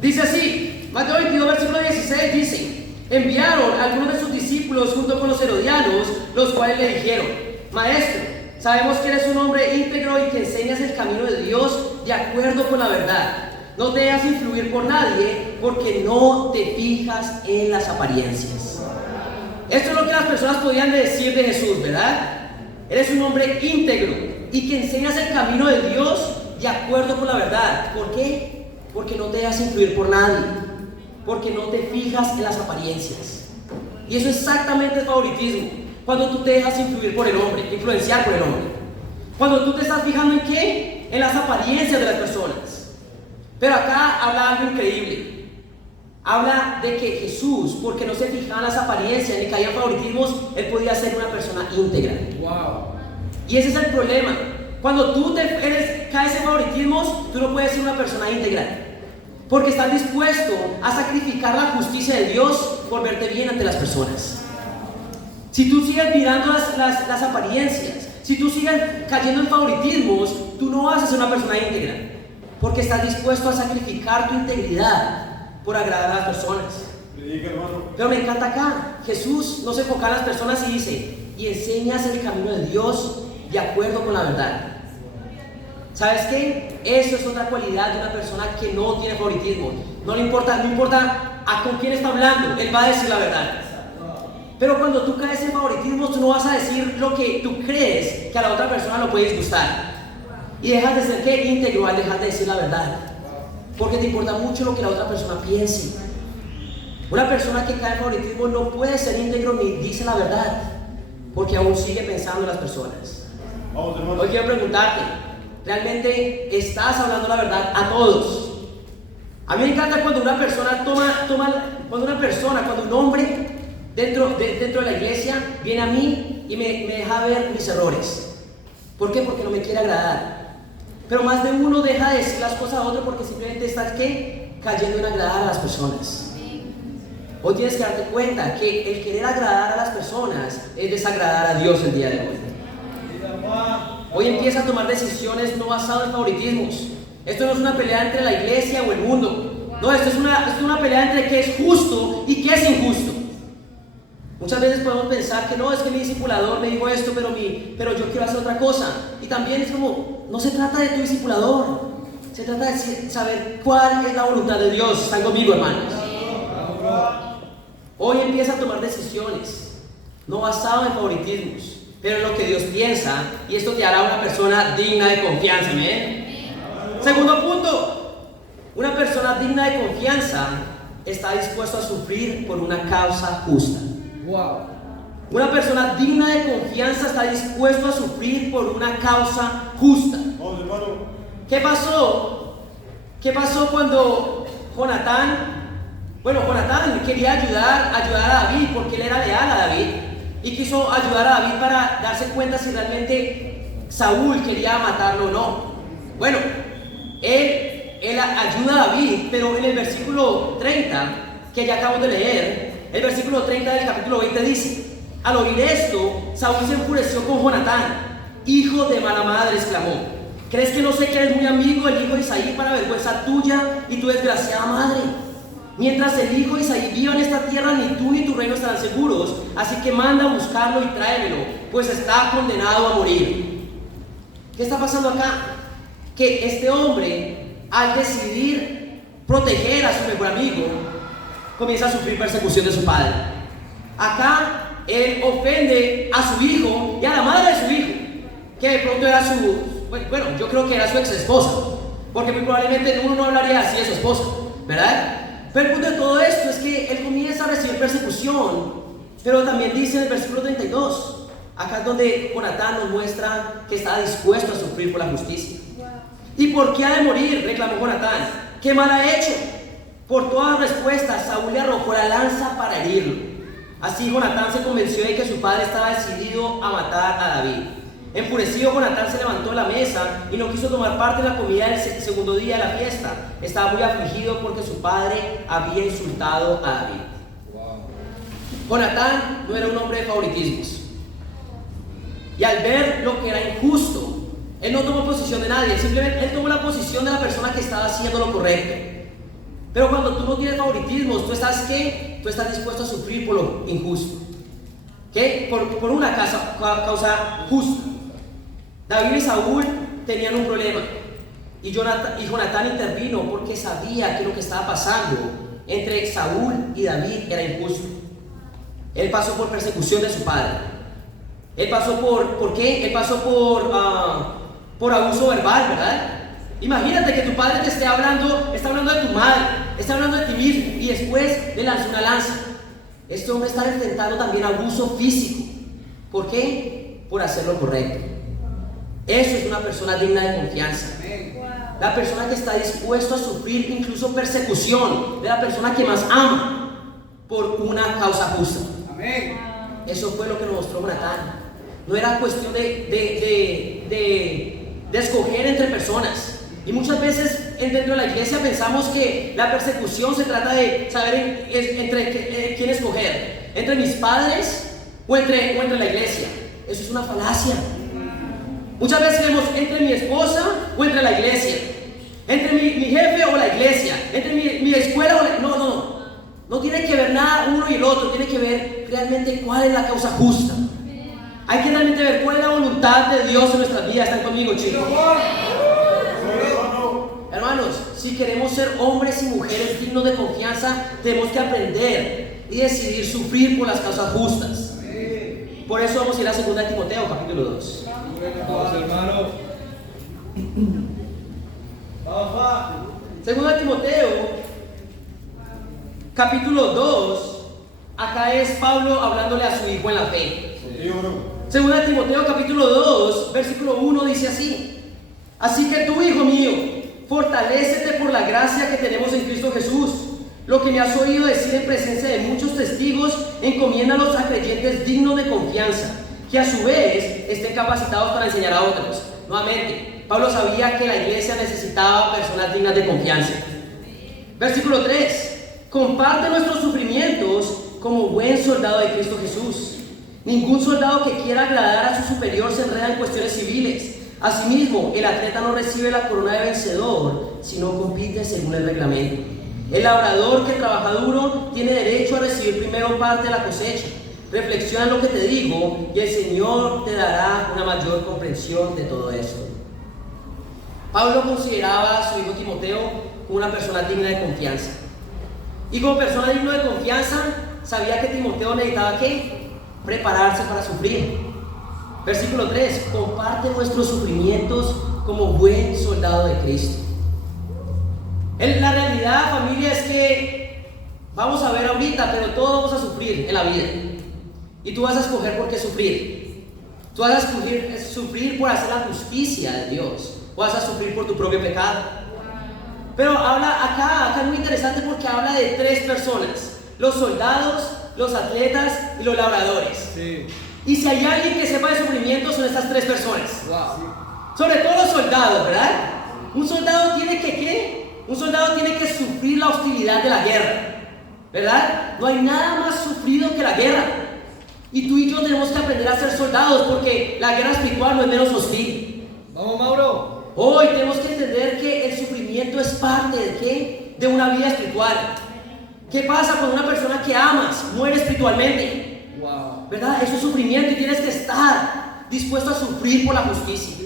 Dice así, Mateo 22, versículo 16 dice: enviaron a algunos de sus discípulos junto con los herodianos, los cuales le dijeron: Maestro, sabemos que eres un hombre íntegro y que enseñas el camino de Dios de acuerdo con la verdad. No te dejas influir por nadie, porque no te fijas en las apariencias. Esto es lo que las personas podían decir de Jesús, ¿verdad? Eres un hombre íntegro y que enseñas el camino de Dios de acuerdo con la verdad. ¿Por qué? Porque no te dejas influir por nadie, porque no te fijas en las apariencias. Y eso es exactamente el favoritismo. Cuando tú te dejas influir por el hombre, influenciar por el hombre. Cuando tú te estás fijando en qué, en las apariencias de las personas. Pero acá habla algo increíble. Habla de que Jesús, porque no se fijaba en las apariencias ni caía en favoritismos, él podía ser una persona íntegra. Wow. Y ese es el problema. Cuando tú caes en favoritismos, tú no puedes ser una persona íntegra. Porque estás dispuesto a sacrificar la justicia de Dios por verte bien ante las personas. Si tú sigues mirando las apariencias, si tú sigues cayendo en favoritismos, tú no vas a ser una persona íntegra. Porque estás dispuesto a sacrificar tu integridad por agradar a las personas. Pero me encanta acá, Jesús no se enfoca en las personas y dice, y enseñas el camino de Dios de acuerdo con la verdad. ¿Sabes qué? Eso es otra cualidad de una persona que no tiene favoritismo. No importa con quién está hablando, él va a decir la verdad. Pero cuando tú caes en favoritismo, tú no vas a decir lo que tú crees que a la otra persona lo puede disgustar. Y dejas de ser ¿qué? Íntegro al dejar de decir la verdad. Porque te importa mucho lo que la otra persona piense. Una persona que cae en favoritismo no puede ser íntegro ni dice la verdad, porque aún sigue pensando en las personas. Hoy quiero preguntarte, ¿realmente estás hablando la verdad a todos? A mí me encanta cuando una persona cuando un hombre dentro de la iglesia viene a mí y me deja ver mis errores. ¿Por qué? Porque no me quiere agradar. Pero más de uno deja de decir las cosas a otro porque simplemente estás ¿qué? Cayendo en agradar a las personas. Hoy tienes que darte cuenta que el querer agradar a las personas es desagradar a Dios el día de hoy. Hoy empieza a tomar decisiones no basadas en favoritismos. Esto no es una pelea entre la iglesia o el mundo. No, esto es una pelea entre qué es justo y qué es injusto. Muchas veces podemos pensar que no, es que mi discipulador me dijo esto, pero yo quiero hacer otra cosa. Y también es como, no se trata de tu discipulador, se trata de saber cuál es la voluntad de Dios. ¿Están conmigo, hermanos? Hoy empieza a tomar decisiones no basadas en favoritismos, pero en lo que Dios piensa, y esto te hará una persona digna de confianza. ¿Amén? Segundo punto, una persona digna de confianza está dispuesta a sufrir por una causa justa. Una persona digna de confianza está dispuesta a sufrir por una causa justa. ¿Qué pasó? ¿Qué pasó cuando Jonatán quería ayudar a David porque él era leal a David y quiso ayudar a David para darse cuenta si realmente Saúl quería matarlo o no? Bueno, él ayuda a David, pero en el versículo 30 que ya acabamos de leer, el versículo 30 del capítulo 20 dice: al oír esto, Saúl se enfureció con Jonatán, hijo de mala madre, exclamó: ¿crees que no sé que eres muy amigo del hijo de Isaí para vergüenza tuya y tu desgraciada madre? Mientras el hijo de Isaí viva en esta tierra, ni tú ni tu reino estarán seguros, así que manda a buscarlo y tráemelo, pues está condenado a morir. ¿Qué está pasando acá? Que este hombre, al decidir proteger a su mejor amigo, comienza a sufrir persecución de su padre. Acá él ofende a su hijo y a la madre de su hijo, que de pronto era yo creo que era su ex esposa, porque muy probablemente uno no hablaría así de su esposa, ¿verdad? Pero el punto de todo esto es que él comienza a recibir persecución, pero también dice en el versículo 32, acá es donde Jonatán nos muestra que está dispuesto a sufrir por la justicia. ¿Y por qué ha de morir?, reclamó Jonatán. ¿Qué mal ha hecho? Por todas las respuestas, Saúl le arrojó la lanza para herirlo. Así Jonatán se convenció de que su padre estaba decidido a matar a David. Enfurecido, Jonatán se levantó de la mesa y no quiso tomar parte en la comida del segundo día de la fiesta. Estaba muy afligido porque su padre había insultado a David. Jonatán no era un hombre de favoritismos. Y al ver lo que era injusto, él no tomó posición de nadie, simplemente él tomó la posición de la persona que estaba haciendo lo correcto. Pero cuando tú no tienes favoritismos, ¿tú estás qué? Tú estás dispuesto a sufrir por lo injusto. ¿Qué? Por una causa justa. David y Saúl tenían un problema y Jonatán intervino porque sabía que lo que estaba pasando entre Saúl y David era injusto. Él pasó por persecución de su padre. Él pasó ¿por qué? Él pasó por abuso verbal, ¿verdad? Imagínate que tu padre te está hablando de tu madre, está hablando de ti mismo y después le lanzó una lanza. Este hombre está enfrentando también abuso físico. ¿Por qué? Por hacer lo correcto. Eso es una persona digna de confianza. La persona que está dispuesta a sufrir incluso persecución de la persona que más ama por una causa justa. Eso fue lo que nos mostró Jonatán. no era cuestión de escoger entre personas. Y muchas veces dentro de la iglesia pensamos que la persecución se trata de saber entre quién escoger, entre mis padres o entre la iglesia. Eso es una falacia. Muchas veces vemos entre mi esposa o entre la iglesia, entre mi jefe o la iglesia, entre mi escuela o la... No tiene que ver nada uno y el otro, tiene que ver realmente cuál es la causa justa. Hay que realmente ver cuál es la voluntad de Dios en nuestras vidas. ¿Están conmigo, chicos? Hermanos, si queremos ser hombres y mujeres dignos de confianza, tenemos que aprender y decidir sufrir por las causas justas. Por eso vamos a ir a 2 Timoteo, capítulo 2. Vamos, hermano. 2 Timoteo, capítulo 2. Acá es Pablo hablándole a su hijo en la fe. 2 Timoteo, capítulo 2, versículo 1 dice así: así que tú, hijo mío, fortalécete por la gracia que tenemos en Cristo Jesús. Lo que me has oído decir en presencia de muchos testigos, encomiéndalos a creyentes dignos de confianza, que a su vez estén capacitados para enseñar a otros. Nuevamente, Pablo sabía que la iglesia necesitaba personas dignas de confianza. Versículo 3: comparte nuestros sufrimientos como buen soldado de Cristo Jesús. Ningún soldado que quiera agradar a su superior se enreda en cuestiones civiles. Asimismo, el atleta no recibe la corona de vencedor, sino compite según el reglamento. El labrador que trabaja duro tiene derecho a recibir primero parte de la cosecha. Reflexiona en lo que te digo y el Señor te dará una mayor comprensión de todo esto. Pablo consideraba a su hijo Timoteo como una persona digna de confianza. Y como persona digna de confianza, sabía que Timoteo necesitaba ¿qué? Prepararse para sufrir. Versículo 3: comparte nuestros sufrimientos como buen soldado de Cristo. La realidad, familia, es que vamos a ver ahorita, pero todos vamos a sufrir en la vida. Y tú vas a escoger por qué sufrir. Tú vas a escoger sufrir por hacer la justicia de Dios, o vas a sufrir por tu propio pecado. Pero habla acá es muy interesante porque habla de 3 personas: los soldados, los atletas y los labradores. Sí. Y si hay alguien que sepa de sufrimiento, son estas 3 personas. Wow. Sobre todo los soldados, ¿verdad? Un soldado tiene que ¿qué? Un soldado tiene que sufrir la hostilidad de la guerra, ¿verdad? No hay nada más sufrido que la guerra. Y tú y yo tenemos que aprender a ser soldados, porque la guerra espiritual no es menos hostil. Vamos, Mauro. Hoy tenemos que entender que el sufrimiento es parte de ¿qué? De una vida espiritual. ¿Qué pasa cuando una persona que amas muere espiritualmente? Wow. ¿Verdad? Eso es sufrimiento y tienes que estar dispuesto a sufrir por la justicia.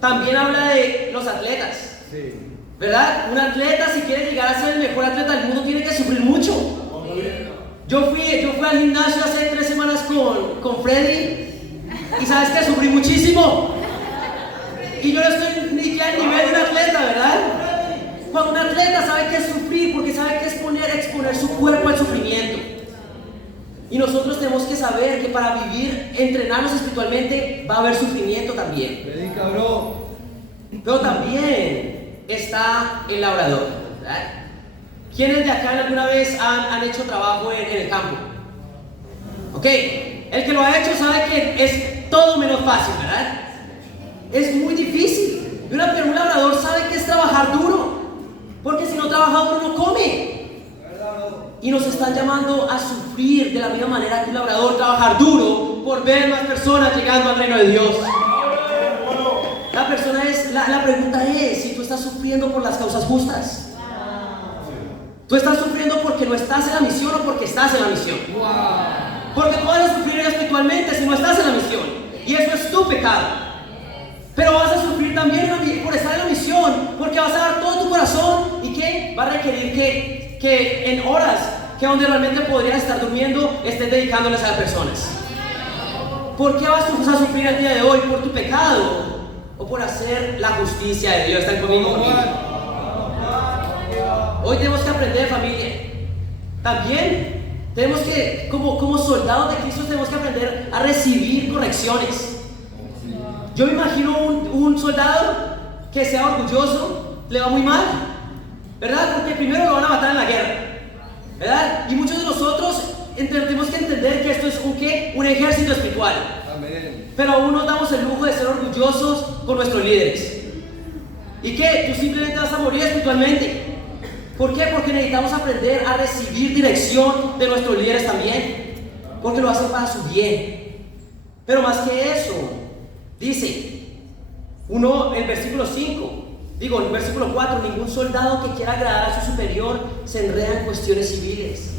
También habla de los atletas. Sí. ¿Verdad? Un atleta, si quiere llegar a ser el mejor atleta del mundo, tiene que sufrir mucho. Yo fui al gimnasio hace 3 semanas con Freddy, y sabes que sufrí muchísimo. Y yo no estoy ni siquiera al nivel de un atleta, ¿verdad? Cuando un atleta sabe qué es sufrir, porque sabe qué es exponer su cuerpo al sufrimiento. Y nosotros tenemos que saber que para vivir, entrenarnos espiritualmente, va a haber sufrimiento también. Predica, bro. Pero también está el labrador, ¿verdad? ¿Quiénes de acá alguna vez han hecho trabajo en el campo? Ok, el que lo ha hecho sabe que es todo menos fácil, ¿verdad? Es muy difícil. Un labrador sabe que es trabajar duro, porque si no trabaja duro no come. Y nos están llamando a sufrir de la misma manera que un labrador, trabajar duro por ver más personas llegando al reino de Dios. La pregunta es si tú estás sufriendo por las causas justas. Tú estás sufriendo porque no estás en la misión o porque estás en la misión. Porque tú vas a sufrir espiritualmente si no estás en la misión, y eso es tu pecado. Pero vas a sufrir también por estar en la misión, porque vas a dar todo tu corazón y que va a requerir que en horas que donde realmente podrías estar durmiendo, estés dedicándoles a las personas. ¿Por qué vas a sufrir el día de hoy? ¿Por tu pecado o por hacer la justicia de Dios? ¿Están conmigo, familia? Hoy tenemos que aprender, familia. También tenemos que, como soldados de Cristo, tenemos que aprender a recibir correcciones. Yo me imagino un soldado que sea orgulloso, le va muy mal, ¿verdad? Porque primero lo van a matar en la guerra, ¿verdad? Y muchos de nosotros tenemos que entender que esto es un ejército espiritual. pero aún nos damos el lujo de ser orgullosos con nuestros líderes. ¿Y qué? Tú simplemente vas a morir espiritualmente. ¿Por qué? Porque necesitamos aprender a recibir dirección de nuestros líderes también, porque lo hacen para su bien. Pero más que eso, dice el versículo 5, el versículo 4, ningún soldado que quiera agradar a su superior se enreda en cuestiones civiles.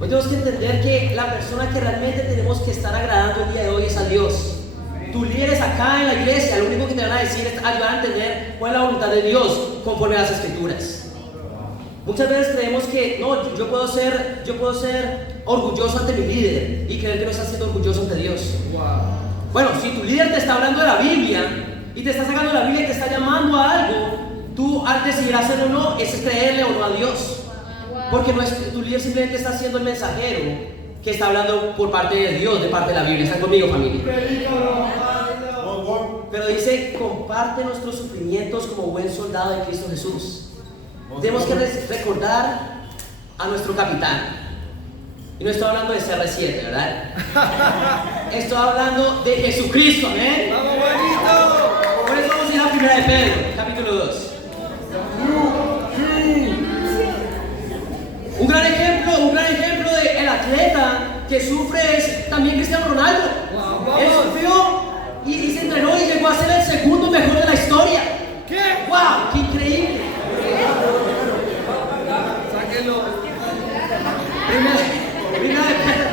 Hoy tenemos que entender que la persona que realmente tenemos que estar agradando el día de hoy es a Dios. Tus líderes acá en la iglesia, lo único que te van a decir es ayudar a entender cuál es la voluntad de Dios conforme a las Escrituras. Muchas veces creemos que no, yo puedo ser orgulloso ante mi líder y creer que no estás siendo orgulloso ante Dios. Bueno, si tu líder te está hablando de la Biblia y te está sacando de la Biblia y te está llamando a algo, tú al decidir hacerlo o no, ese es creerle o no a Dios. Porque no es, tu líder simplemente está siendo el mensajero que está hablando por parte de Dios, de parte de la Biblia. ¿Están conmigo, familia? Pero dice, comparte nuestros sufrimientos como buen soldado de Cristo Jesús. Tenemos que recordar a nuestro capitán. Y no estoy hablando de CR7, ¿verdad? Estoy hablando de Jesucristo, ¿amén? ¡Vamos, bonito! Por eso vamos a ir a 1 de Pedro, capítulo 2. Un gran ejemplo del atleta que sufre es también Cristiano Ronaldo. Él sufrió y se entrenó y llegó a ser el segundo mejor de la historia. ¿Qué? ¡Wow! ¡Qué increíble! Sáquenlo. Primera de Pedro.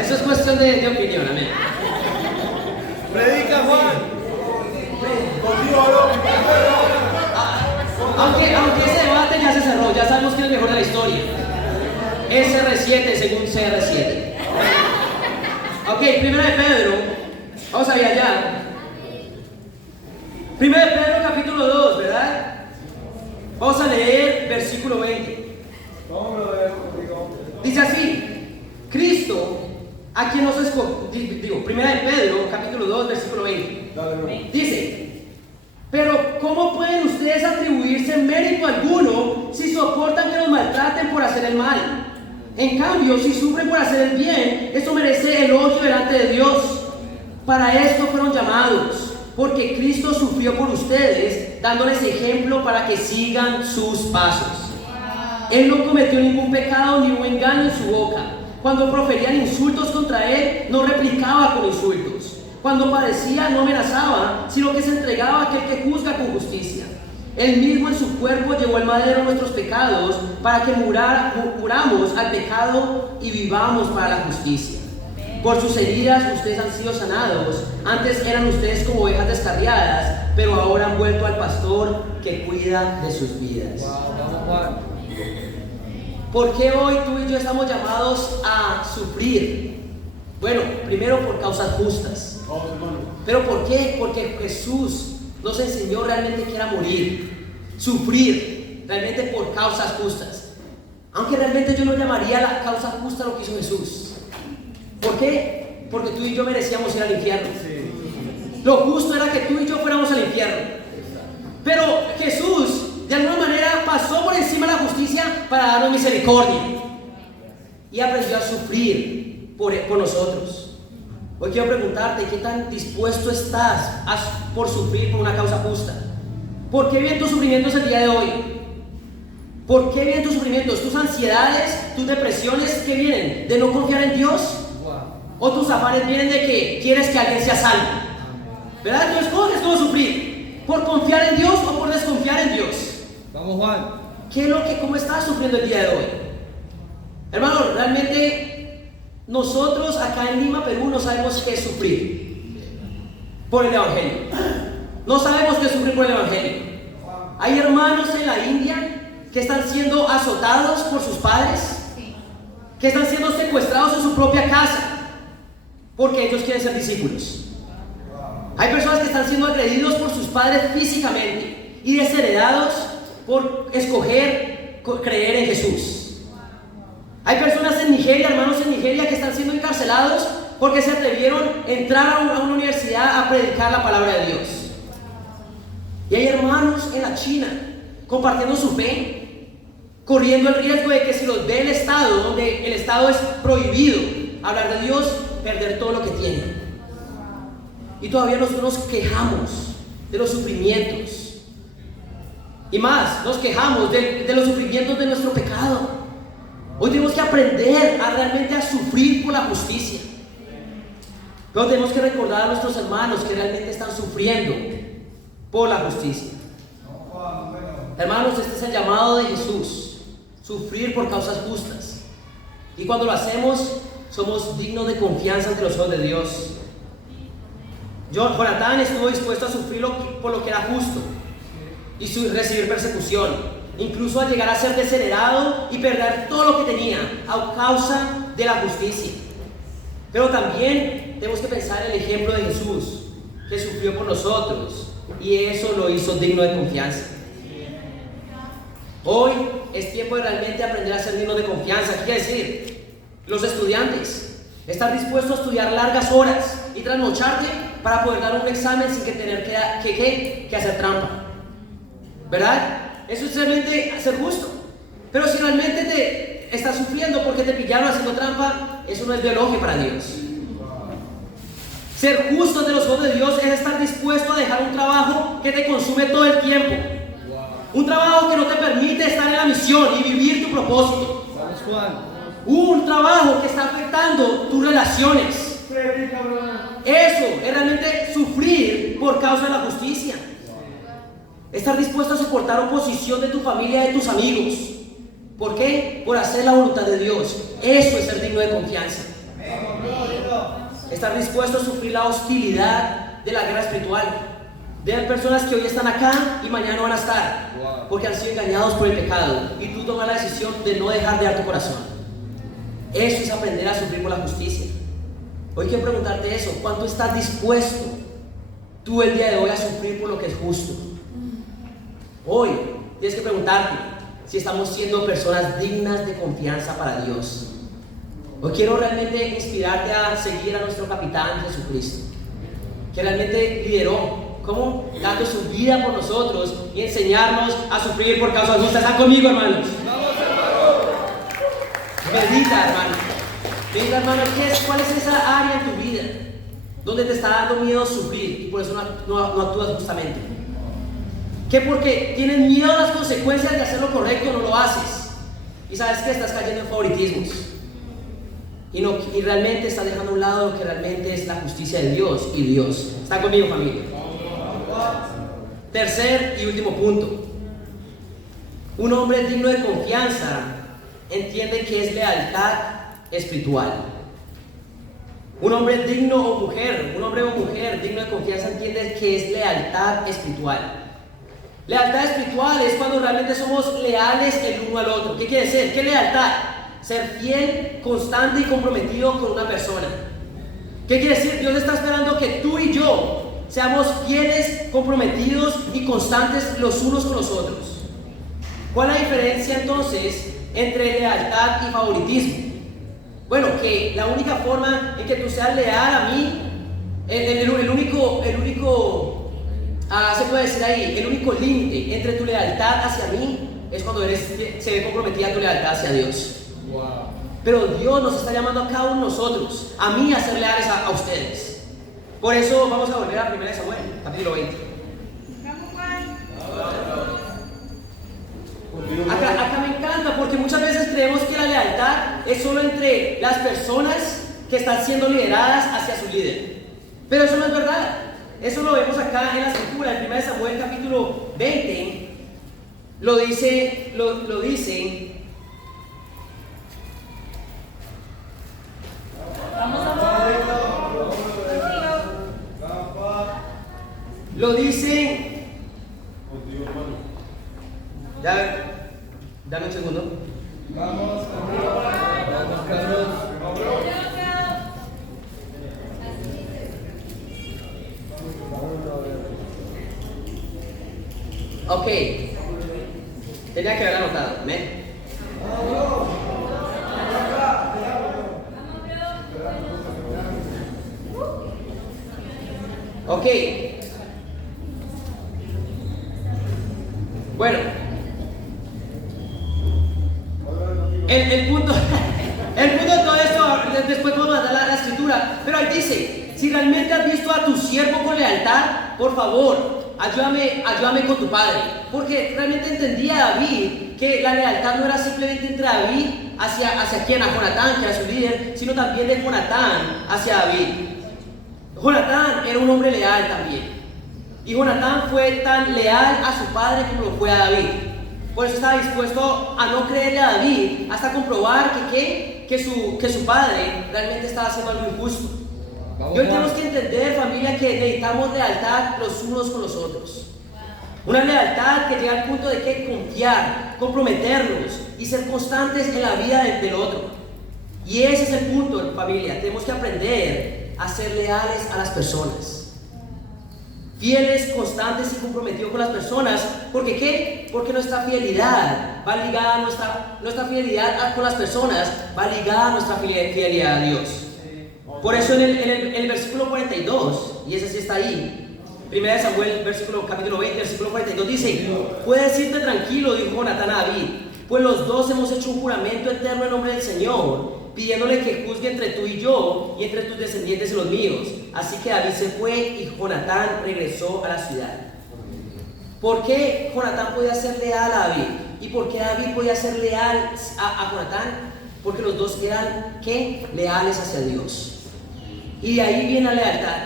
Eso es cuestión de opinión, amén. Predica, Juan. Aunque ese debate ya se cerró, ya sabemos quién es el mejor de la historia. Es CR7 según CR7. Ok, 1 de Pedro. Vamos a ir allá. 1 de Pedro capítulo 2, ¿verdad? Vamos a leer versículo 20. Dice así: Cristo, a quien nos escogió, 1 de Pedro capítulo 2, versículo 20. Dice: pero ¿cómo pueden ustedes atribuirse mérito alguno si soportan que los maltraten por hacer el mal? En cambio, si sufren por hacer el bien, esto merece elogio delante de Dios. Para esto fueron llamados, porque Cristo sufrió por ustedes, dándoles ejemplo para que sigan sus pasos. Él no cometió ningún pecado ni hubo engaño en su boca. Cuando proferían insultos contra él, no replicaba con insultos. Cuando padecía, no amenazaba, sino que se entregaba a aquel que juzga con justicia. Él mismo en su cuerpo llevó el madero de nuestros pecados, para que muramos al pecado y vivamos para la justicia. Por sus heridas ustedes han sido sanados. Antes eran ustedes como ovejas descarriadas, pero ahora han vuelto al pastor que cuida de sus vidas. Vamos, Juan. ¿Por qué hoy tú y yo estamos llamados a sufrir? Bueno, primero por causas justas. ¿Pero por qué? Porque Jesús nos enseñó realmente que era morir, sufrir, realmente por causas justas. Aunque realmente yo no llamaría la causa justa lo que hizo Jesús. ¿Por qué? Porque tú y yo merecíamos ir al infierno. Lo justo era que tú y yo fuéramos al infierno. Pero Jesús, de alguna manera, pasó por encima de la justicia para darnos misericordia. Y aprendió a sufrir por nosotros. Hoy quiero preguntarte, ¿qué tan dispuesto estás por sufrir por una causa justa? ¿Por qué vienen tus sufrimientos el día de hoy? ¿Por qué vienen tus sufrimientos? ¿Tus ansiedades, tus depresiones, qué vienen? ¿De no confiar en Dios? ¿O tus afanes vienen de que quieres que alguien sea salvo? ¿Verdad? Tú escoges cómo sufrir. ¿Por confiar en Dios o por desconfiar en Dios? Vamos, Juan. ¿Cómo estás sufriendo el día de hoy? Hermano, realmente nosotros acá en Lima, Perú, no sabemos qué es sufrir por el Evangelio. No sabemos qué es sufrir por el Evangelio. Hay hermanos en la India que están siendo azotados por sus padres, que están siendo secuestrados en su propia casa, porque ellos quieren ser discípulos. Hay personas que están siendo agredidos por sus padres físicamente y desheredados por escoger creer en Jesús. Hay personas en Nigeria, hermanos en Nigeria, que están siendo encarcelados porque se atrevieron a entrar a una universidad a predicar la palabra de Dios. Y hay hermanos en la China compartiendo su fe, corriendo el riesgo de que si los ve el Estado, donde el Estado es prohibido hablar de Dios, perder todo lo que tienen. Y todavía nosotros nos quejamos de los sufrimientos. Y más, nos quejamos de los sufrimientos de nuestro pecado. Hoy tenemos que aprender a realmente a sufrir por la justicia. Pero tenemos que recordar a nuestros hermanos que realmente están sufriendo por la justicia. Hermanos, este es el llamado de Jesús: sufrir por causas justas. Y cuando lo hacemos, somos dignos de confianza ante los ojos de Dios. Jonatán estuvo dispuesto a sufrir por lo que era justo y recibir persecución, incluso a llegar a ser desheredado y perder todo lo que tenía a causa de la justicia. Pero también tenemos que pensar en el ejemplo de Jesús, que sufrió por nosotros, y eso lo hizo digno de confianza. Hoy es tiempo de realmente aprender a ser digno de confianza. ¿Qué quiere decir? Los estudiantes, estar dispuestos a estudiar largas horas y trasnocharte para poder dar un examen sin que tener que hacer trampa, ¿verdad? Eso es realmente ser justo. Pero si realmente te estás sufriendo porque te pillaron haciendo trampa, eso no es de elogio para Dios. Ser justo ante los ojos de Dios es estar dispuesto a dejar un trabajo que te consume todo el tiempo, un trabajo que no te permite estar en la misión y vivir tu propósito, un trabajo que está afectando tus relaciones. Eso es realmente sufrir por causa de la justicia. Estar dispuesto a soportar oposición de tu familia y de tus amigos. ¿Por qué? Por hacer la voluntad de Dios. Eso es ser digno de confianza. Estar dispuesto a sufrir la hostilidad de la guerra espiritual. De personas que hoy están acá y mañana no van a estar, porque han sido engañados por el pecado, y tú tomas la decisión de no dejar de dar tu corazón. Eso es aprender a sufrir por la justicia. Hoy quiero preguntarte eso: ¿cuánto estás dispuesto tú el día de hoy a sufrir por lo que es justo? Hoy tienes que preguntarte si estamos siendo personas dignas de confianza para Dios. Hoy quiero realmente inspirarte a seguir a nuestro capitán Jesucristo, que realmente lideró, ¿cómo? Dando su vida por nosotros y enseñarnos a sufrir por causas justas. ¿Están conmigo, hermanos? Medita, hermano. Medita, hermano, ¿cuál es esa área en tu vida donde te está dando miedo sufrir y por eso no actúas justamente? ¿Qué? Porque tienes miedo a las consecuencias de hacer lo correcto, no lo haces. Y sabes que estás cayendo en favoritismos. Y realmente estás dejando a un lado lo que realmente es la justicia de Dios y Dios. ¿Están conmigo, familia? Tercer y último punto: un hombre digno de confianza entiende que es lealtad espiritual. Un hombre digno o mujer, un hombre o mujer digno de confianza entiende que es lealtad espiritual. Lealtad espiritual es cuando realmente somos leales el uno al otro. ¿Qué quiere decir? ¿Qué lealtad? Ser fiel, constante y comprometido con una persona. ¿Qué quiere decir? Dios está esperando que tú y yo seamos fieles, comprometidos y constantes los unos con los otros. ¿Cuál es la diferencia entonces entre lealtad y favoritismo? Bueno, que la única forma en que tú seas leal a mí, el único se puede decir ahí, el único límite entre tu lealtad hacia mí es cuando se ve comprometida tu lealtad hacia Dios. Pero Dios nos está llamando a cada uno de nosotros, a mí, a ser leales a ustedes. Por eso vamos a volver a 1 Samuel, capítulo 20. Acá me encanta, porque muchas veces creemos que la lealtad es solo entre las personas que están siendo lideradas hacia su líder. Pero eso no es verdad. Eso lo vemos acá en la escritura, en 1 Samuel capítulo 20. Lo dice. Lo dice. Dame un segundo. Vamos, Ok. Tenía que haber anotado. ¿Me? Ok. Bueno. El punto de todo esto después vamos a dar la escritura, pero ahí dice, si realmente has visto a tu siervo con lealtad, por favor, ayúdame con tu padre. Porque realmente entendía David que la lealtad no era simplemente entre David hacia quien, a Jonatán, que era su líder, sino también de Jonatán hacia David. Jonatán era un hombre leal también. Y Jonatán fue tan leal a su padre como lo fue a David. Por eso estaba dispuesto a no creerle a David hasta comprobar que su padre realmente estaba haciendo algo injusto. Y hoy tenemos que entender, familia, que necesitamos lealtad los unos con los otros. Una lealtad que llega al punto de que confiar, comprometernos y ser constantes en la vida del otro. Y ese es el punto, familia. Tenemos que aprender a ser leales a las personas. Fieles, constantes y comprometidos con las personas. ¿Por qué? Porque nuestra fidelidad va ligada a nuestra fidelidad con las personas, va ligada a nuestra fidelidad a Dios. Por eso en el versículo 42, y ese sí está ahí, 1 Samuel capítulo 20, versículo 42 dice: puedes irte tranquilo, dijo Jonatán a David, pues los dos hemos hecho un juramento eterno en nombre del Señor, pidiéndole que juzgue entre tú y yo, y entre tus descendientes y los míos. Así que David se fue y Jonatán regresó a la ciudad. ¿Por qué Jonatán podía ser leal a David? ¿Y por qué David podía ser leal a Jonatán? Porque los dos eran, ¿qué? Leales hacia Dios. Y de ahí viene la lealtad.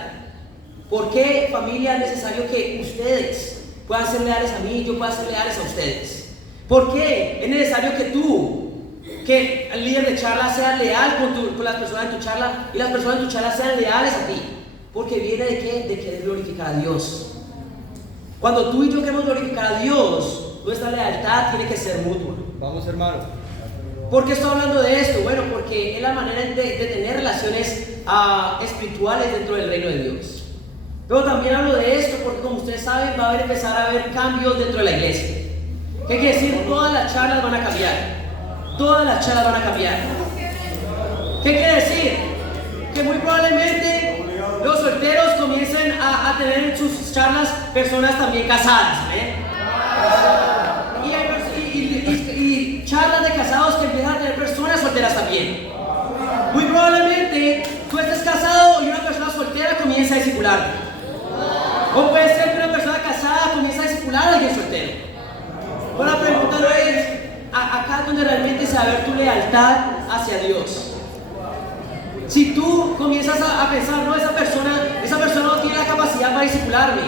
¿Por qué, familia, es necesario que ustedes puedan ser leales a mí y yo pueda ser leales a ustedes? ¿Por qué es necesario que el líder de charla sea leal con las personas en tu charla y las personas en tu charla sean leales a ti? Porque viene de qué? De querer glorificar a Dios. Cuando tú y yo queremos glorificar a Dios, nuestra lealtad tiene que ser mutua. Vamos, hermano. ¿Por qué estoy hablando de esto? Bueno, porque es la manera de tener relaciones espirituales dentro del reino de Dios. Pero también hablo de esto porque, como ustedes saben, va a empezar a haber cambios dentro de la iglesia. ¿Qué quiere decir? Todas las charlas van a cambiar. Todas las charlas van a cambiar. ¿Qué quiere decir? Que muy probablemente los solteros comiencen a tener en sus charlas personas también casadas, ¿eh? Y charlas de casados que empiezan a tener personas solteras también. Muy probablemente tú estés casado y una persona soltera comienza a discipularte. O puede ser que una persona casada comienza a discipular a alguien soltero. Pero la pregunta no es acá es donde realmente se va a ver tu lealtad hacia Dios. Si tú comienzas a pensar, no, esa persona no tiene la capacidad para discipularme,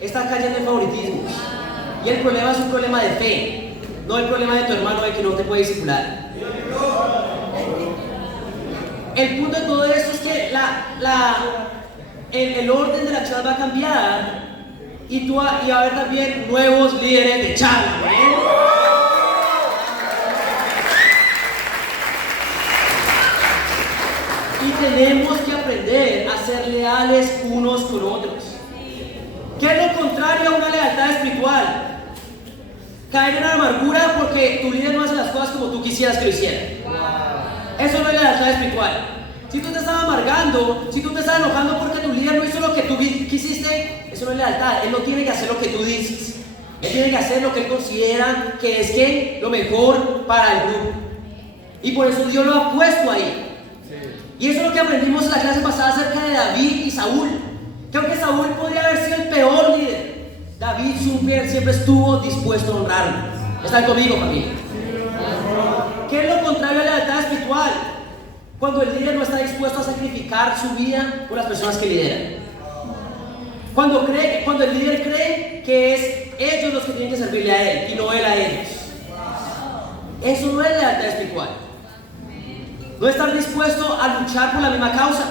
estás cayendo en favoritismos. Y el problema es un problema de fe. No el problema de tu hermano de que no te puede discipular. El punto de todo eso es que el orden de la charla va a cambiar y va a haber también nuevos líderes de charla, ¿eh? Y tenemos que aprender a ser leales unos con otros. ¿Qué es lo contrario a una lealtad espiritual? Caer en amargura porque tu líder no hace las cosas como tú quisieras que lo hiciera. Eso no es lealtad espiritual. Si tú te estás amargando, si tú te estás enojando porque tu líder no hizo lo que tú quisiste, eso no es lealtad. Él no tiene que hacer lo que tú dices. Él tiene que hacer lo que él considera que es lo mejor para el grupo. Y por eso Dios lo ha puesto ahí. Y eso es lo que aprendimos en la clase pasada acerca de David y Saúl. Creo que Saúl podría haber sido el peor líder. David siempre estuvo dispuesto a honrarlo. ¿Están conmigo, familia? ¿Qué es lo contrario a la lealtad espiritual? Cuando el líder no está dispuesto a sacrificar su vida por las personas que lideran. Cuando el líder cree que es ellos los que tienen que servirle a él y no él a ellos. Eso no es lealtad espiritual. No estar dispuesto a luchar por la misma causa.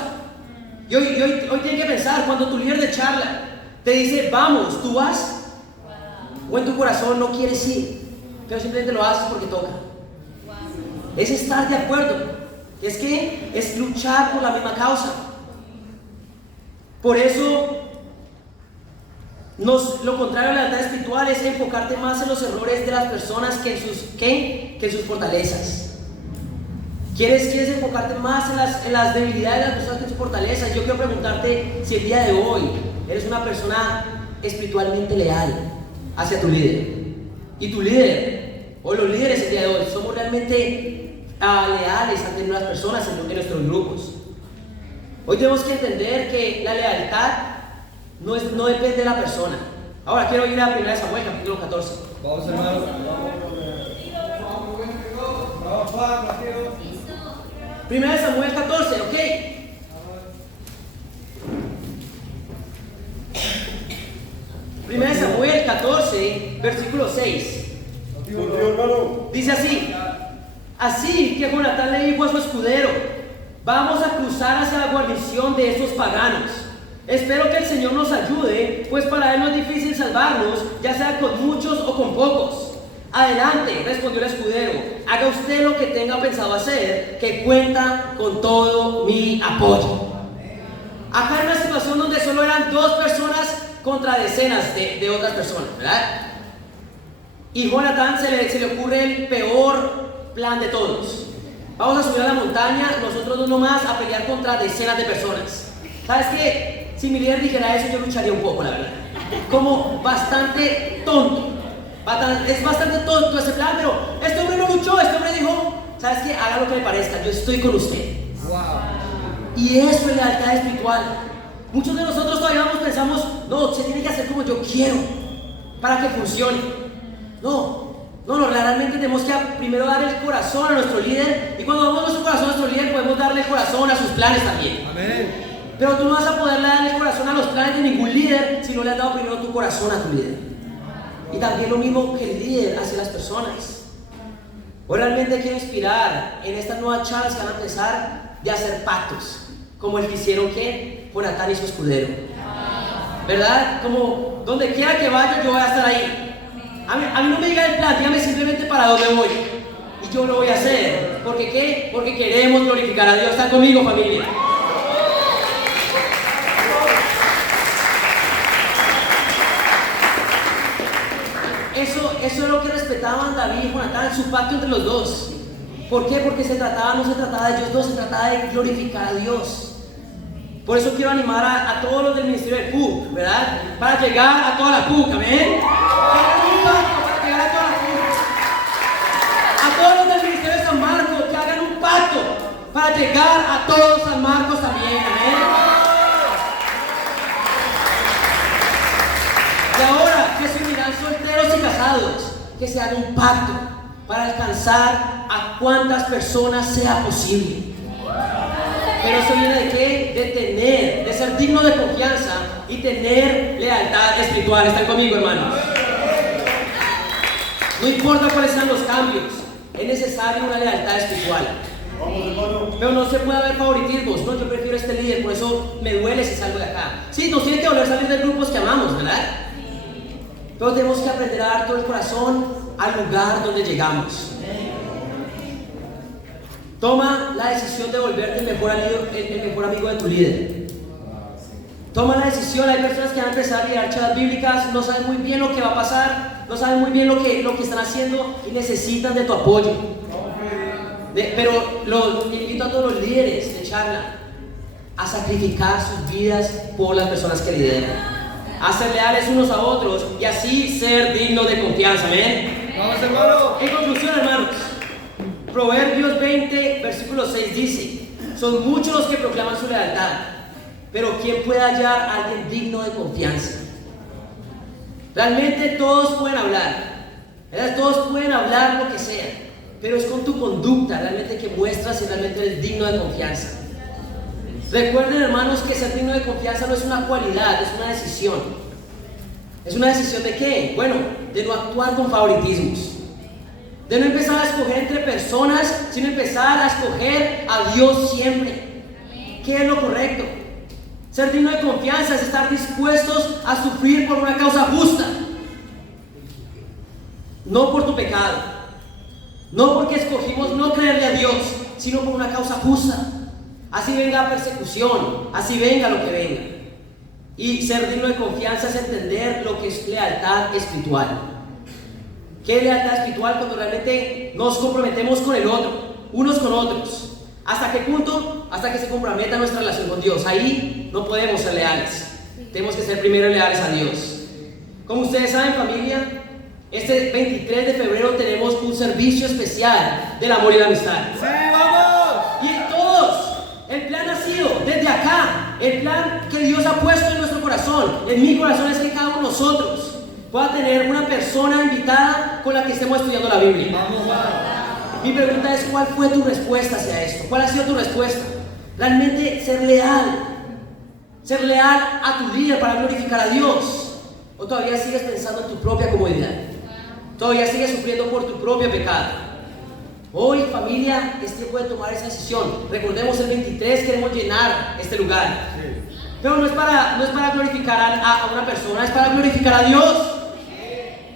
Y hoy tienen que pensar, cuando tu líder de charla te dice, vamos, ¿tú vas? O en tu corazón no quieres ir, pero simplemente lo haces porque toca. Es estar de acuerdo. Es luchar por la misma causa. Por eso, lo contrario a la lealtad espiritual es enfocarte más en los errores de las personas que en sus fortalezas. ¿Quieres enfocarte más en las debilidades de las personas que en sus fortalezas? Yo quiero preguntarte si el día de hoy eres una persona espiritualmente leal hacia tu líder. Y tu líder, o los líderes el día de hoy, somos realmente leales ante nuevas personas en nuestros grupos. Hoy tenemos que entender que la lealtad no depende de la persona. Ahora quiero ir a 1 Samuel, capítulo 14. Vamos, hermano. Vamos, Juan, Mateo. 1 Samuel 14, ok. 1 Samuel 14, versículo 6. Dice así: así que Jonatán le dijo a su escudero: vamos a cruzar hacia la guarnición de esos paganos. Espero que el Señor nos ayude, pues para él no es difícil salvarnos, ya sea con muchos o con pocos. Adelante, respondió el escudero, haga usted lo que tenga pensado hacer, que cuenta con todo mi apoyo. Acá hay una situación donde solo eran 2 personas contra decenas de otras personas, ¿verdad? Y Jonatán se le ocurre el peor plan de todos. Vamos a subir a la montaña, nosotros dos nomás, a pelear contra decenas de personas. ¿Sabes qué? Si mi líder dijera eso, yo lucharía un poco, la verdad. Como bastante tonto. Es bastante tonto ese plan, pero este hombre no luchó, este hombre dijo: ¿sabes qué? Haga lo que le parezca, yo estoy con usted. Wow. Y eso es lealtad espiritual. Muchos de nosotros todavía pensamos: no, se tiene que hacer como yo quiero para que funcione. No, realmente tenemos que primero dar el corazón a nuestro líder, y cuando damos nuestro corazón a nuestro líder podemos darle el corazón a sus planes también. Amén. Pero tú no vas a poder darle el corazón a los planes de ningún líder si no le has dado primero tu corazón a tu líder. Y también lo mismo que el líder hacia las personas. Hoy realmente quiero inspirar en estas nuevas charlas que van a empezar de hacer pactos, como el que hicieron Jonatán y su escudero, ¿verdad? Como donde quiera que vaya yo voy a estar ahí. A mí no me diga el plan, dígame simplemente para dónde voy y yo lo voy a hacer. ¿Porque qué? Porque queremos glorificar a Dios. ¿Están conmigo, familia? Eso es lo que respetaban David y Jonatán, su pacto entre los dos. ¿Por qué? Porque no se trataba de ellos dos, se trataba de glorificar a Dios. Por eso quiero animar a todos los del ministerio del PUC, ¿verdad? Para llegar a toda la PUC, ¿amén? Hagan un pacto para llegar a toda la PUC. A todos los del ministerio de San Marcos, que hagan un pacto para llegar a todos San Marcos también, ¿amén? Y ahora, que se unirán solteros y casados, que se haga un pacto para alcanzar a cuantas personas sea posible. Pero eso viene de qué? De ser digno de confianza y tener lealtad espiritual. ¿Están conmigo, hermanos? No importa cuáles sean los cambios, es necesaria una lealtad espiritual. Pero no se puede haber favoritismos. No, yo prefiero este líder, por eso me duele si salgo de acá. Sí, nos tiene que doler salir de grupos que amamos, ¿verdad? Pero tenemos que aprender a dar todo el corazón al lugar donde llegamos. Toma la decisión de volverte el mejor amigo de tu líder. Toma la decisión. Hay personas que van a empezar a leer charlas bíblicas, no saben muy bien lo que va a pasar, no saben muy bien lo que están haciendo y necesitan de tu apoyo. Pero invito a todos los líderes de charla a sacrificar sus vidas por las personas que lideran, a ser leales unos a otros y así ser dignos de confianza. ¿Ven? Vamos, hermano. En conclusión, hermanos, Proverbios 20, versículo 6 dice: son muchos los que proclaman su lealtad, pero ¿quién puede hallar a alguien digno de confianza? Realmente todos pueden hablar, ¿verdad? Todos pueden hablar lo que sea, pero es con tu conducta realmente que muestras si realmente eres digno de confianza. Recuerden, hermanos, que ser digno de confianza no es una cualidad, es una decisión. ¿Es una decisión de qué? Bueno, de no actuar con favoritismos, de no empezar a escoger entre personas, sino empezar a escoger a Dios siempre. ¿Qué es lo correcto? Ser digno de confianza es estar dispuestos a sufrir por una causa justa, no por tu pecado, no porque escogimos no creerle a Dios, sino por una causa justa. Así venga la persecución, así venga lo que venga. Y ser digno de confianza es entender lo que es lealtad espiritual. ¿Qué es lealtad espiritual? Cuando realmente nos comprometemos con el otro, unos con otros. ¿Hasta qué punto? Hasta que se comprometa nuestra relación con Dios. Ahí no podemos ser leales. Tenemos que ser primero leales a Dios. Como ustedes saben, familia, Este 23 de febrero tenemos un servicio especial del amor y la amistad. ¡Sí, vamos! Y todos, el plan ha sido desde acá, el plan que Dios ha puesto en nuestro corazón, en mi corazón, es que cada uno de nosotros pueda tener una persona invitada con la que estemos estudiando la Biblia. Vamos, vamos. Mi pregunta es, ¿cuál fue tu respuesta hacia esto? ¿Cuál ha sido tu respuesta? Realmente ser leal a tu líder para glorificar a Dios. ¿O todavía sigues pensando en tu propia comodidad? ¿Todavía sigues sufriendo por tu propio pecado? Hoy, familia, es tiempo de tomar esa decisión. Recordemos, el 23 queremos llenar este lugar. Pero no es para glorificar a una persona, es para glorificar a Dios.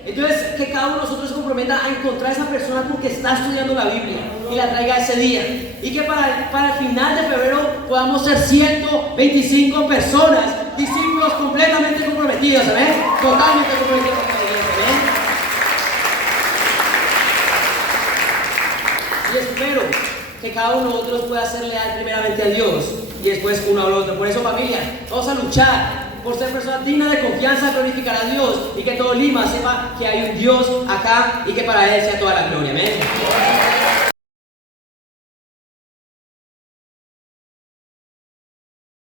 Entonces, que cada uno de nosotros se comprometa a encontrar a esa persona porque está estudiando la Biblia y la traiga ese día. Y que para el final de febrero podamos ser 125 personas, discípulos completamente comprometidos, ¿amén? Totalmente comprometidos con Dios, ¿amén? Y espero que cada uno de nosotros pueda ser leal primeramente a Dios y después uno al otro. Por eso, familia, vamos a luchar por ser personas dignas de confianza, glorificar a Dios y que todo Lima sepa que hay un Dios acá y que para Él sea toda la gloria. Amén.